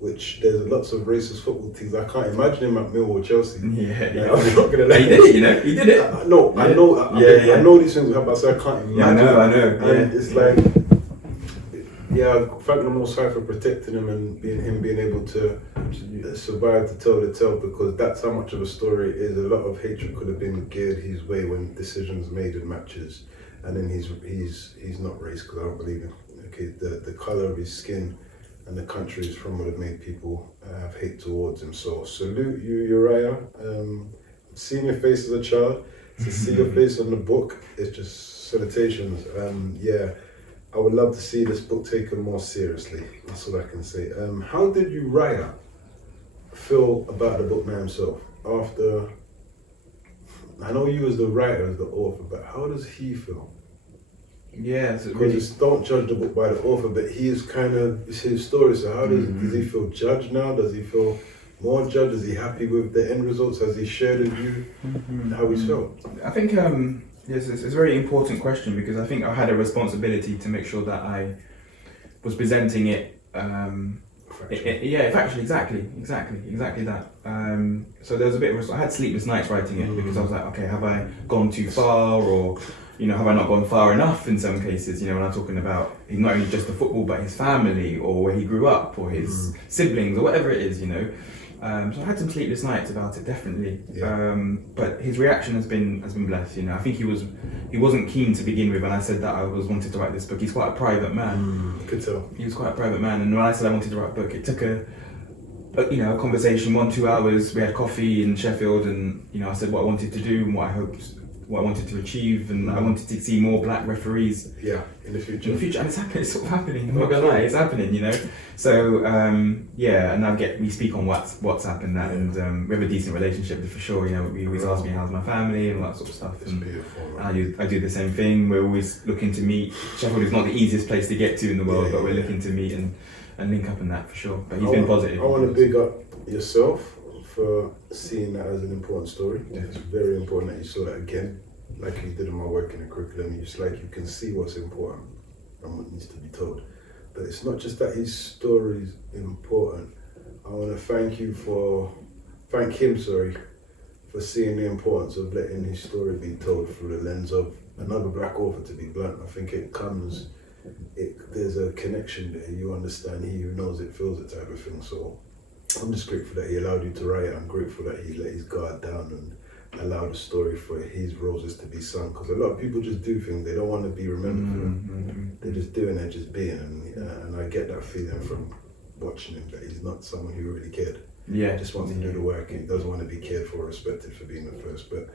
which there's lots of racist football teams. I can't imagine him at Millwall, Chelsea. Yeah. I'm not gonna lie. He did it, you know. He did it. I know these things happen, so I can't imagine. I know. And it's like, thank the Most High for protecting him and being able to survive to tell the tale, because that's how much of a story it is. A lot of hatred could have been geared his way when decisions made in matches, and then he's not race, because I don't believe in. Okay, the color of his skin and the country he's from would have made people have hate towards him. So salute you, Uriah. Seeing your face as a child, to see your face on the book, it's just salutations. I would love to see this book taken more seriously. That's all I can say. How did Uriah feel about the book now himself? After, I know you as the writer, as the author, but how does he feel? Yeah, it's Because really, it's, don't judge the book by the author, but he is kind of, it's his story. So how does he feel judged now? Does he feel more judged? Is he happy with the end results? Has he shared with you how he's felt? I think yes, it's a very important question, because I think I had a responsibility to make sure that I was presenting it. Yeah, factually, exactly that. So there was a bit of, I had sleepless nights writing it, because I was like, okay, have I gone too far, or have I not gone far enough in some cases? When I'm talking about not only just the football, but his family, or where he grew up, or his siblings, or whatever it is, So I had some sleepless nights about it, definitely. Yeah. But his reaction has been blessed. I think he wasn't keen to begin with when I said that I wanted to write this book. He's quite a private man. Could tell. He was quite a private man, and when I said I wanted to write a book, it took a conversation, 1-2 hours. We had coffee in Sheffield, and I said what I wanted to do and what I wanted to achieve, and I wanted to see more black referees. Yeah, in the future. And it's happening. It's sort of happening. I'm not gonna lie, it's happening. So and we speak on WhatsApp and that, and we have a decent relationship for sure. We always ask me how's my family and all that sort of stuff. It's And beautiful. I do the same thing. We're always looking to meet. Sheffield is not the easiest place to get to in the world, but we're looking to meet and link up in that for sure. But he's been positive. I want to big up yourself for seeing that as an important story. Yeah. It's very important that you saw that again, like you did in my work in the curriculum. It's like you can see what's important and what needs to be told. But it's not just that his story is important. I want to thank him, for seeing the importance of letting his story be told through the lens of another black author, to be blunt. I think there's a connection there. You understand, he who knows it feels it type of thing. So I'm just grateful that he allowed you to write it. I'm grateful that he let his guard down and allowed the story for his roses to be sung. Because a lot of people just do things, they don't want to be remembered for them. They're just doing it, just being. And I get that feeling from watching him, that he's not someone who really cared. Yeah. Just wants to do the work, and he doesn't want to be cared for or respected for being the first. But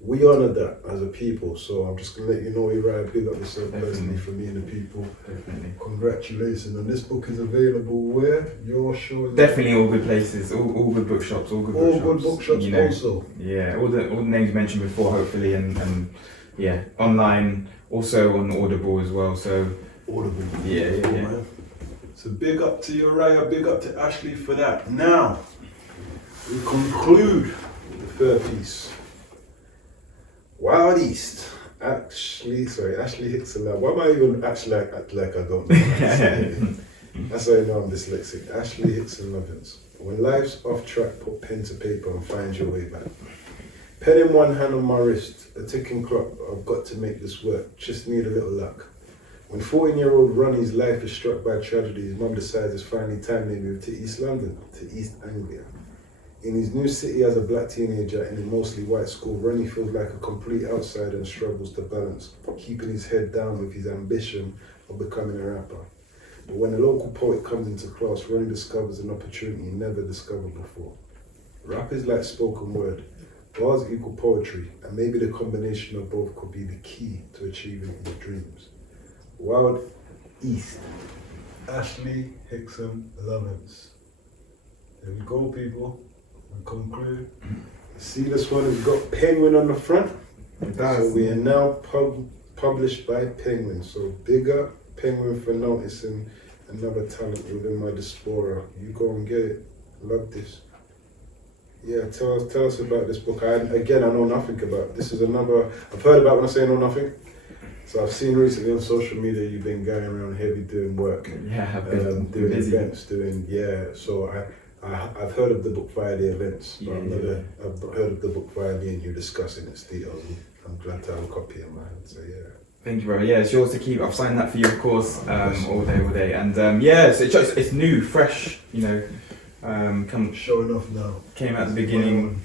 we honour that as a people, so I'm just going to let you know, we write big up yourself personally for me and the people. Definitely. Congratulations. And this book is available where? You're sure? Definitely all good places, all good bookshops, all good bookshops. Also. Yeah, all the names you mentioned before, hopefully, and yeah, online, also on Audible as well. So Audible. Yeah. Man. So big up to Uriah, big up to Ashley for that. Now, we conclude the third piece. Wild East. Ashley Hickson-Lovence. Why am I even actually act like I don't know how to say it? That's how I know I'm dyslexic. Ashley Hickson-Lovence. When life's off track, put pen to paper and find your way back. Pen in one hand on my wrist, a ticking clock. I've got to make this work. Just need a little luck. When 14-year-old Ronnie's life is struck by tragedy, his mum decides it's finally time they move to East London, to East Anglia. In his new city as a black teenager in a mostly white school, Ronnie feels like a complete outsider and struggles to balance, keeping his head down with his ambition of becoming a rapper. But when a local poet comes into class, Ronnie discovers an opportunity he never discovered before. Rap is like spoken word. Bars equal poetry, and maybe the combination of both could be the key to achieving your dreams. Wild East. Ashley Hickson-Lovence. There we go, people. We conclude. See, this one has got Penguin on the front. It does. So we are now published by Penguin. So big up Penguin for noticing another talent within my diaspora. You go and get it. Love this. Yeah, tell us about this book. I know nothing about. This is another. I've heard about when I say I know nothing. So I've seen recently on social media you've been going around heavy doing work. Yeah, I've been doing busy. events, So I've heard of the book via the events, but I've not heard of the book via me and you discussing its details. And I'm glad to have a copy in my hand. So yeah. Thank you, brother. Yeah, it's yours to keep. I've signed that for you, of course, all day. And so it's new, fresh. Showing off now. Came out at the beginning.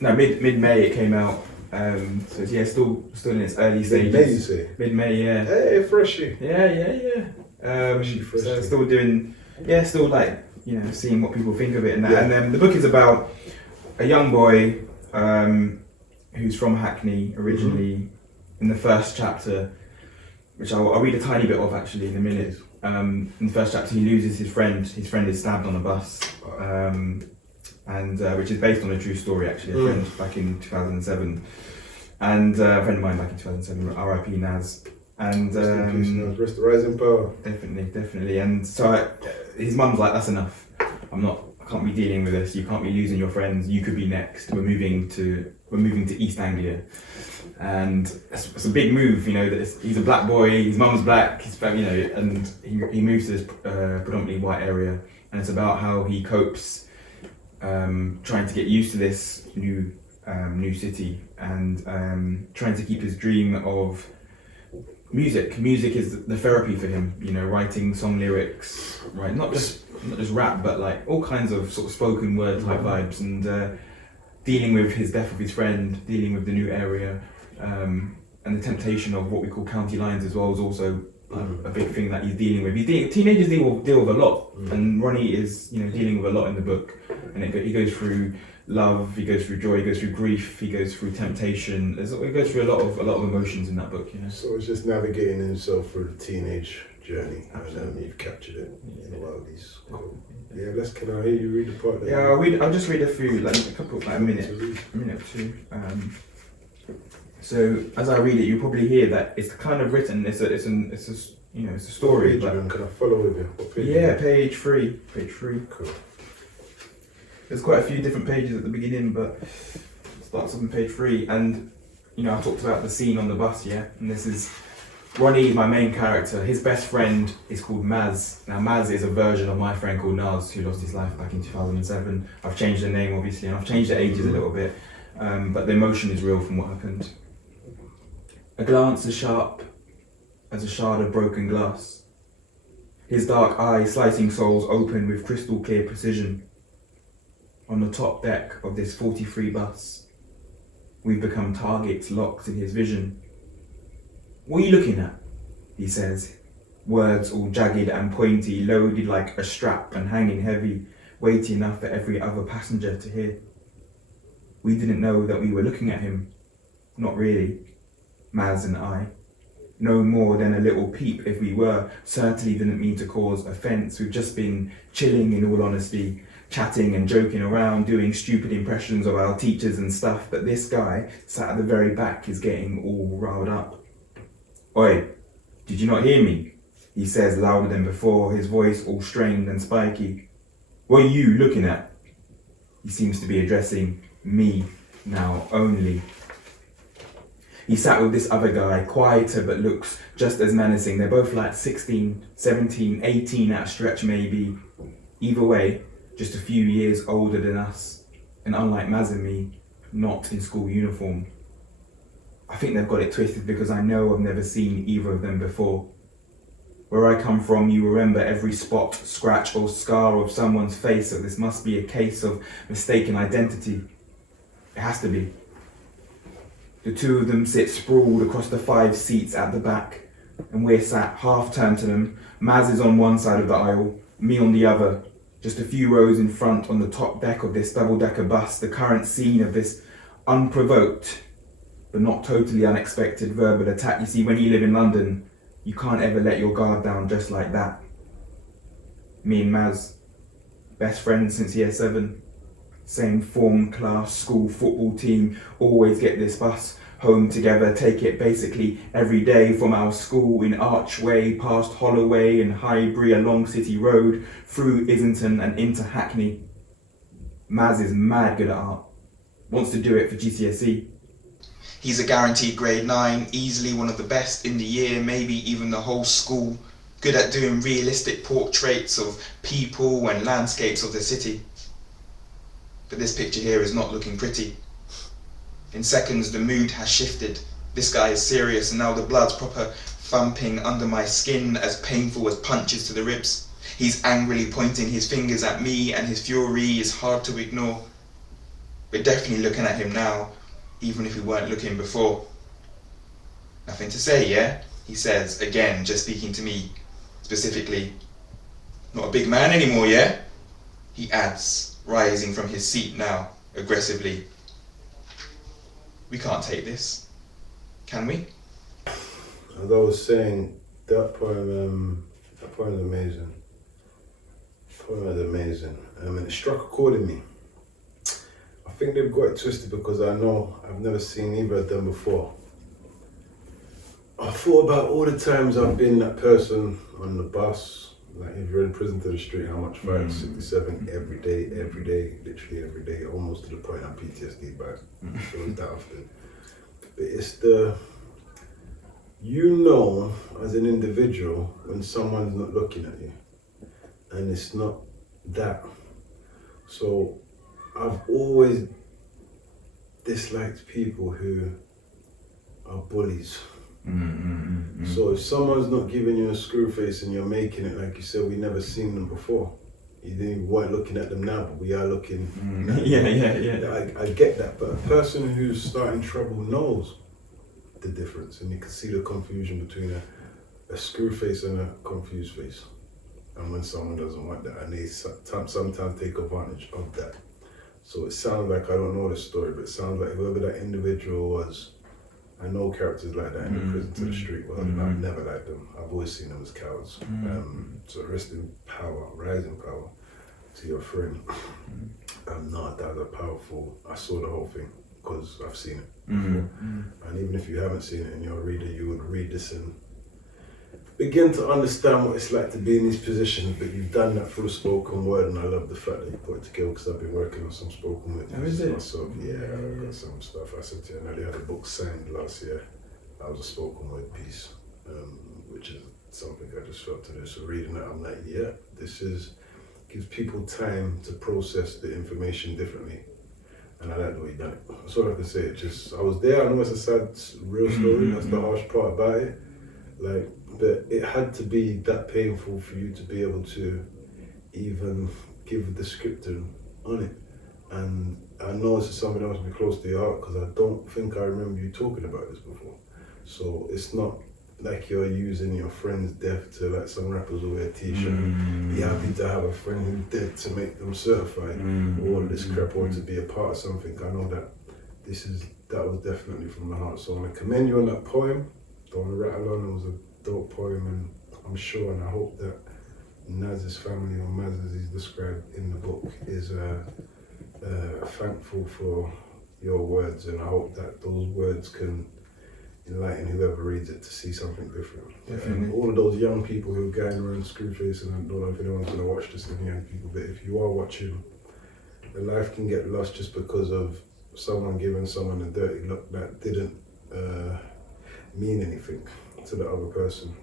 No, mid-May it came out. So yeah, still in its early stages. Mid-May, you say? Mid-May, yeah. Hey, freshy. Yeah. Freshy. So still doing, still like, seeing what people think of it and that. And then the book is about a young boy who's from Hackney originally. In the first chapter, which I'll read a tiny bit of actually in a minute. In the first chapter, he loses his friend. His friend is stabbed on a bus. and which is based on a true story actually. A friend back in 2007, and a friend of mine back in 2007, R.I.P. Naz. And rest the rising power. Definitely. And so his mum's like, that's enough. I can't be dealing with this. You can't be losing your friends. You could be next. We're moving to East Anglia, and it's a big move. You know, that he's a black boy. His mum's black. And he moves to this predominantly white area, and it's about how he copes, trying to get used to this new city, and trying to keep his dream of music. Music is the therapy for him. You know, writing song lyrics, right? Not just rap, but like all kinds of sort of spoken word type vibes, and dealing with his death of his friend, dealing with the new area, and the temptation of what we call county lines as well is also a big thing that he's dealing with. Teenagers deal with a lot, and Ronnie is dealing with a lot in the book, and he goes through love, he goes through joy, he goes through grief, he goes through temptation. He goes through a lot of emotions in that book. So it's just navigating himself through the teenage journey. And you've captured it in a lot of these. Cool. Yeah, can I hear you read the part? I'll just read a few, like a minute or two. So as I read it, you probably hear that it's kind of written. It's a story. Can I follow with you? What page? Yeah, page 3. Cool. There's quite a few different pages at the beginning, but it starts on page 3. And I talked about the scene on the bus, yeah. And this is Ronnie is my main character. His best friend is called Maz. Now Maz is a version of my friend called Naz, who lost his life back in 2007. I've changed the name obviously, and I've changed the ages a little bit, but the emotion is real from what happened. A glance as sharp as a shard of broken glass. His dark eyes slicing souls open with crystal clear precision. On the top deck of this 43 bus, we've become targets locked in his vision. What are you looking at? He says, words all jagged and pointy, loaded like a strap and hanging heavy, weighty enough for every other passenger to hear. We didn't know that we were looking at him. Not really, Maz and I. No more than a little peep if we were. Certainly didn't mean to cause offence. We've just been chilling in all honesty, chatting and joking around, doing stupid impressions of our teachers and stuff, but this guy sat at the very back is getting all riled up. Oi, did you not hear me? He says louder than before, his voice all strained and spiky. What are you looking at? He seems to be addressing me now only. He sat with this other guy, quieter but looks just as menacing. They're both like 16, 17, 18 at a stretch maybe. Either way, just a few years older than us, and unlike Maz and me, not in school uniform. I think they've got it twisted because I know I've never seen either of them before. Where I come from, you remember every spot, scratch or scar of someone's face, so this must be a case of mistaken identity. It has to be. The two of them sit sprawled across the 5 seats at the back, and we're sat half turned to them. Maz is on one side of the aisle, me on the other. Just a few rows in front on the top deck of this double-decker bus, the current scene of this unprovoked, but not totally unexpected verbal attack. You see, when you live in London, you can't ever let your guard down just like that. Me and Maz, best friends since year 7, same form, class, school, football team, always get this bus home together, take it basically every day from our school in Archway, past Holloway and Highbury, along City Road, through Islington and into Hackney. Maz is mad good at art, wants to do it for GCSE. He's a guaranteed grade 9, easily one of the best in the year, maybe even the whole school, good at doing realistic portraits of people and landscapes of the city. But this picture here is not looking pretty. In seconds, the mood has shifted. This guy is serious, and now the blood's proper thumping under my skin, as painful as punches to the ribs. He's angrily pointing his fingers at me, and his fury is hard to ignore. We're definitely looking at him now, even if we weren't looking before. Nothing to say, yeah? He says, again, just speaking to me specifically. Not a big man anymore, yeah? He adds, rising from his seat now, aggressively. We can't take this, can we? As I was saying, that poem is amazing. The poem is amazing. And it struck a chord in me. think they've got it twisted because I know I've never seen either of them before. I thought about all the times I've been that person on the bus, like if you're in prison to the street, how much 567 every day, literally every day, almost to the point I'm PTSD back. It was that often. But it's as an individual when someone's not looking at you, and it's not that. So I've always disliked people who are bullies. So if someone's not giving you a screw face and you're making it, like you said, we never seen them before. You weren't looking at them now, but we are looking. Yeah. I get that, but a person who's starting trouble knows the difference, and you can see the confusion between a screw face and a confused face. And when someone doesn't want that, and they sometimes take advantage of that. So it sounds like, I don't know the story, but it sounds like whoever that individual was, I know characters like that in the prison to the street. Well, I've never liked them. I've always seen them as cowards. So rest in power, rise in power to your friend. That was a powerful, I saw the whole thing because I've seen it before. And even if you haven't seen it and you're a reader, you would read this and begin to understand what it's like to be in these positions, but you've done that through spoken word, and I love the fact that you put it together because I've been working on some spoken word myself. I've got some stuff. I said to you, I had a book signed last year. That was a spoken word piece, which is something I just felt to do. So reading it, I'm like, gives people time to process the information differently. And I like the way you done it. That's all I can say. I was there. I know it's a sad, real story. That's the harsh part about it. But it had to be that painful for you to be able to even give a descriptor on it. And I know this is something that must be close to your heart because I don't think I remember you talking about this before. So it's not like you're using your friend's death to, like some rappers will wear a t-shirt. Be happy to have a friend who's dead to make them certified. All this crap, or to be a part of something. I know that that was definitely from the heart. So I want to commend you on that poem. Don't want to rattle on. It was a dope poem, and I'm sure and I hope that Naz's family, or Maz as he's described in the book, is thankful for your words, and I hope that those words can enlighten whoever reads it to see something different. All of those young people who are going around Screwface, and I don't know if anyone's going to watch this, any young people, but if you are watching, the life can get lost just because of someone giving someone a dirty look that didn't mean anything to the other person.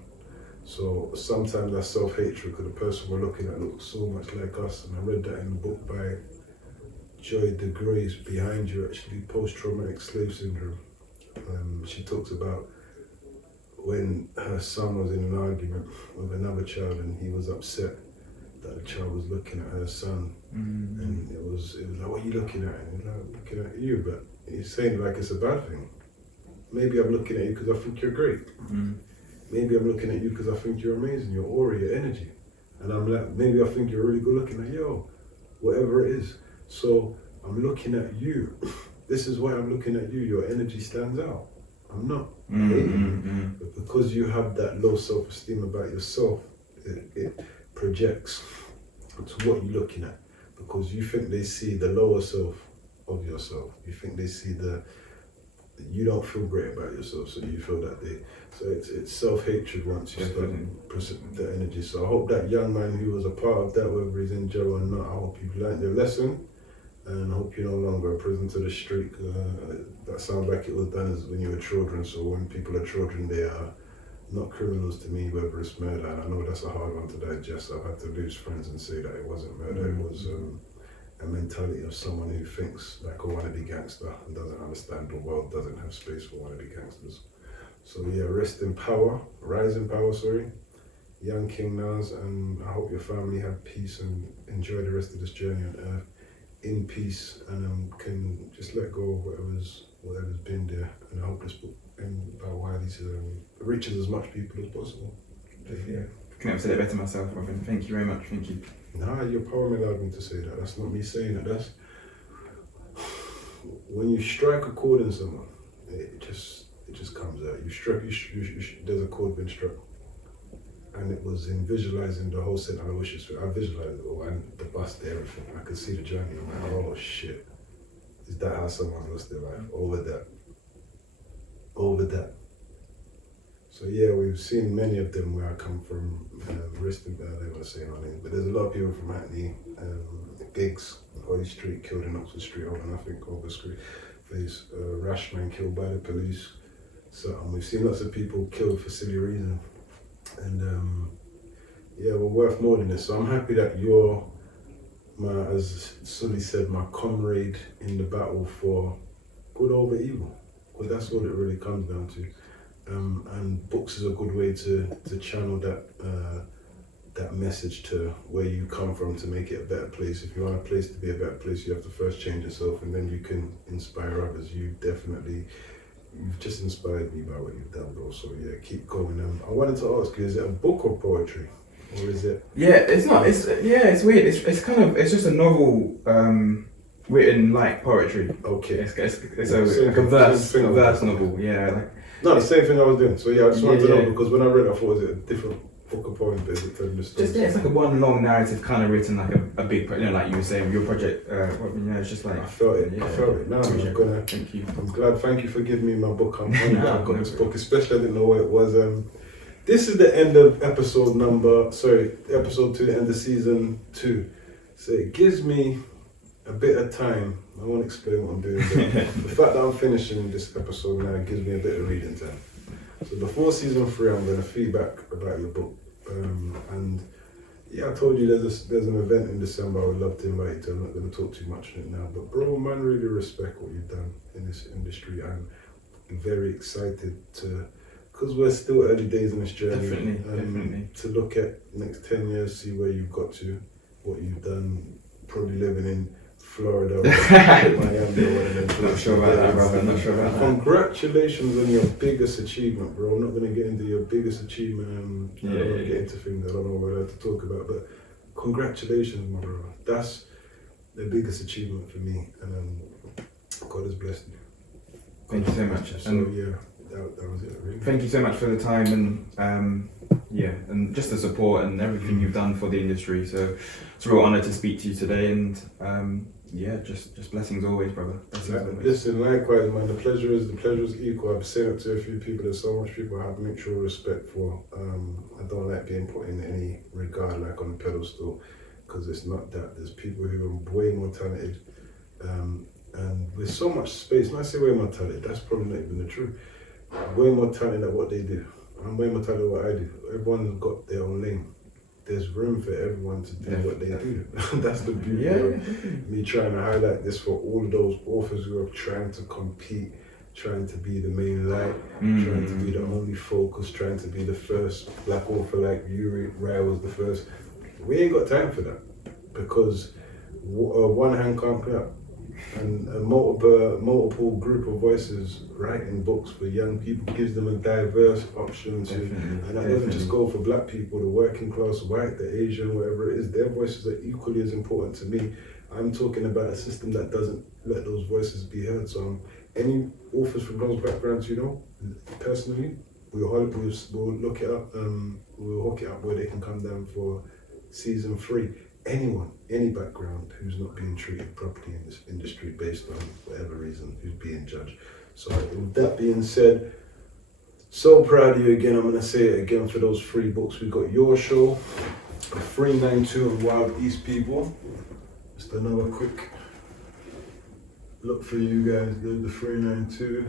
So sometimes that self-hatred, because the person we're looking at looks so much like us, and I read that in the book by Joy DeGrace, Behind You, actually, Post-Traumatic Slave Syndrome. She talks about when her son was in an argument with another child and he was upset that the child was looking at her son, and it was like, what are you looking at? And he's like, looking at you, but he's saying like it's a bad thing. Maybe I'm looking at you because I think you're great. Maybe I'm looking at you because I think you're amazing, your aura, your energy. And I'm like, maybe I think you're really good looking at whatever it is. So I'm looking at you. This is why I'm looking at you. Your energy stands out. I'm not hating you. But because you have that low self-esteem about yourself, it projects to what you're looking at. Because you think they see the lower self of yourself. You think they see you don't feel great about yourself, so you feel that so it's self-hatred once you start putting that energy. So I hope that young man who was a part of that, whether he's in jail or not, I hope you've learned your lesson, and I hope you're no longer a prison to the street. That sounds like it was done when you were children, so when people are children, they are not criminals to me, whether it's murder, and I know that's a hard one to digest. I've had to lose friends and say that it wasn't murder, it was a mentality of someone who thinks like a wannabe gangster and doesn't understand the world, doesn't have space for wannabe gangsters. So yeah, rest in power, rise in power, young King Nas, and I hope your family have peace and enjoy the rest of this journey on earth in peace, and can just let go of whatever's been there. And I hope this book about why these reaches as much people as possible. Yeah. I couldn't have said it better myself, Robin. Thank you very much. Thank you. Nah, your poem allowed me to say that. That's not me saying it. That's when you strike a chord in someone, it just comes out. There's a chord being struck, and it was in visualizing the whole set. I visualized it all, and the bus, everything. I could see the journey. I'm like, oh shit, Is that how someone lost their life? Over that. So yeah, we've seen many of them where I come from. I don't want to say my name, but there's a lot of people from Hackney, Biggs, Holly Street, killed in Oxford Street, over nothing, over Street. There's a rash man killed by the police. So we've seen lots of people killed for silly reasons. And yeah, we're worth more than this. So I'm happy that you're my, as Sully said, my comrade in the battle for good over evil. Because that's what it really comes down to. And books is a good way to channel that that message to where you come from to make it a better place. If you want a place to be a better place, you have to first change yourself, and then you can inspire others. You've just inspired me by what you've done, bro. So yeah, keep going. I wanted to ask you, is it a book or poetry? Or is it? Yeah, it's not. It's weird. It's kind of, it's just a novel written like poetry. Okay. It's a verse novel. Yeah. Like, no, the same thing I was doing. So yeah, I just wanted to know, because when I read it, I thought, was it a different book of poems, but is it telling the story? Just it's like a one long narrative, kind of written like a big, like you were saying, your project. It's just like I felt it. Yeah, I felt it. Now I'm gonna. Thank you. I'm glad. Thank you for giving me my book. I'm honored that I got this book, especially I didn't know what it was. This is the end of episode 2, end of season 2. So it gives me a bit of time. I won't explain what I'm doing, but the fact that I'm finishing this episode now gives me a bit of reading time. So before season 3, I'm going to feedback about your book. And yeah, I told you there's an event in December I would love to invite you to. I'm not going to talk too much on it now, but bro, man, really respect what you've done in this industry. I'm very excited to, because we're still early days in this journey. Definitely. To look at next 10 years, see where you've got to, what you've done, probably living in Florida or Miami or whatever. Not sure about that, brother. Not sure about that. Congratulations on your biggest achievement, bro. I'm not going to get into your biggest achievement. I don't want to get into things I don't know what I have to talk about, but congratulations, my brother. That's the biggest achievement for me, and God has blessed you. Thank you so much. So yeah, that was it, really. Thank you so much for the time and just the support and everything you've done for the industry. So it's a real honour to speak to you today, and just blessings always, brother. Blessings always. Listen, likewise, man. The pleasure is equal. I've said it to a few people. There's so much people I have mutual respect for. I don't like being put in any regard like on a pedestal, because it's not that. There's people who are way more talented, and with so much space. When I say way more talented, that's probably not even the truth. Way more talented at what they do. I'm way more talented at what I do. Everyone's got their own lane. There's room for everyone to do what they do. That's the beauty of me trying to highlight this for all of those authors who are trying to compete, trying to be the main light, trying to be the only focus, trying to be the first black author like you, Rai was the first. We ain't got time for that, because one hand can't clap. And a multiple group of voices writing books for young people gives them a diverse option to, and that doesn't just go for black people, the working class, white, the Asian, whatever it is. Their voices are equally as important to me. I'm talking about a system that doesn't let those voices be heard. So any authors from those backgrounds, personally, we'll look it up. We'll hook it up where they can come down for season 3. Anyone, any background who's not being treated properly in this industry based on whatever reason, who's being judged. So with that being said, so proud of you again. I'm going to say it again for those 3 books. We've got Your Show, 392 and Wild East People. Just another quick look for you guys. There's the 392.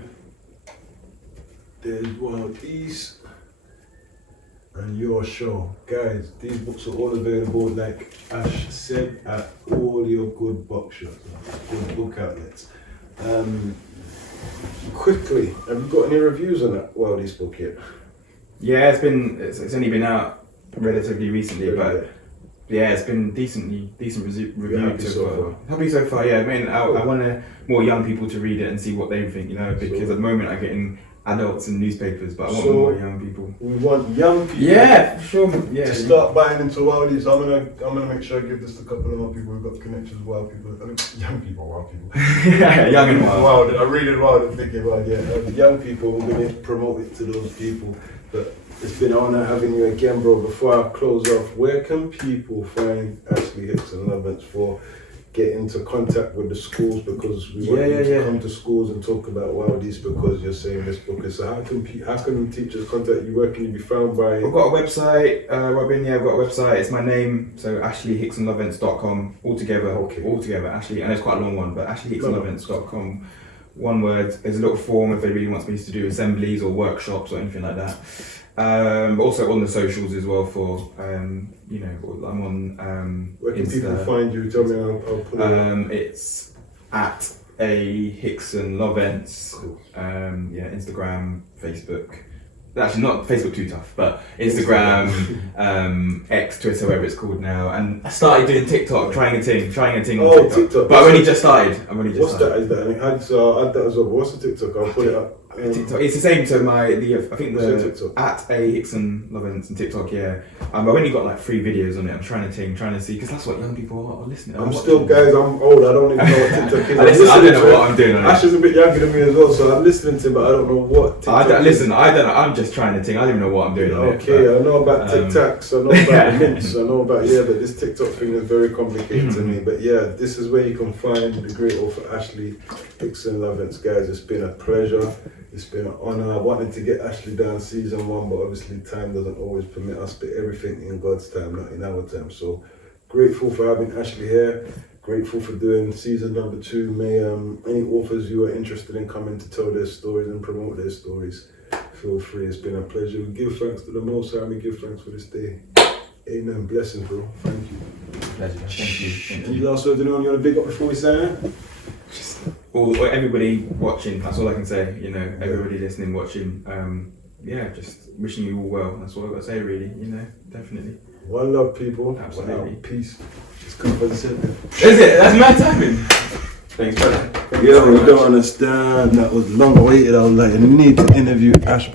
There's Wild East. And Your Show. Guys, these books are all available, like Ash said, at all your good bookshops, good book outlets. Quickly, have you got any reviews on that Wild East book yet? Yeah, it's only been out relatively recently, but yeah, it's been decent review so far. Happy so far, yeah. I mean, I want more young people to read it and see what they think, because at the moment I'm getting adults in newspapers, but I want more young people. We want young people. Yeah, for sure. Yeah. To start buying into Wild East. I'm gonna make sure I give this to a couple of more people who've got connections with wild people. Young people, wild people. Yeah, young and wild. I read it wild and thinking about young people. We're gonna promote it to those people. But it's been an honor having you again, bro. Before I close off, where can people find Ashley Hickson-Lovence for get into contact with the schools, because we want you to come to schools and talk about Wildies, because you're saying this book is. So how can teachers contact you? Where can you be found by? I've got a website, Robin. Yeah, I've got a website. It's my name, so AshleyHickson-Lovence.com altogether. Okay. Altogether, Ashley, and it's quite a long one, but AshleyHickson-Lovence.com. One word. There's a little form if anybody wants me to do assemblies or workshops or anything like that. But also on the socials as well for I'm on Where can Insta. people find you? Tell me, I'll put it. It's at a Hickson-Lovence. Cool. Instagram, Facebook. Actually, not Facebook too tough, but Instagram, X, Twitter, whatever it's called now. And I started doing TikTok, trying a thing on TikTok. But I've only just started. What's that? Is that? I'll add that as well. What's the TikTok? I'll put it up. TikTok. It's the same. So I think What's your TikTok? at a Hickson-Lovence and TikTok. Yeah. I've only got like 3 videos on it. I'm trying to see, because that's what young people are listening. I'm old. I don't even know what TikTok is. I don't know what I'm doing on it. Ash is a bit younger than me as well, so I'm listening to him, but I don't know what TikTok I don't know. I'm just trying to think. I don't even know what I'm doing on it. Okay, I know about TikToks, I know about the mints, I know about, but this TikTok thing is very complicated to me. But yeah, this is where you can find the great author Ashley Hickson-Lovence, guys. It's been a pleasure. It's been an honour. I wanted to get Ashley down season 1, but obviously time doesn't always permit us, but everything in God's time, not in our time. So grateful for having Ashley here. Grateful for doing season number 2. May any authors you are interested in coming to tell their stories and promote their stories, feel free. It's been a pleasure. We give thanks to the Most High. We give thanks for this day. Amen. Blessings, bro. Thank you. Pleasure. Thank you. Any last words anyone you want to big up before we sign out? Or everybody watching, that's all I can say, everybody listening, watching, just wishing you all well, that's all I've got to say really, definitely. One love, people. Absolutely. One love. Peace. Just come for the center. Is it? That's mad timing. Thanks, brother. You don't understand, that was long awaited. I was like, I need to interview Ash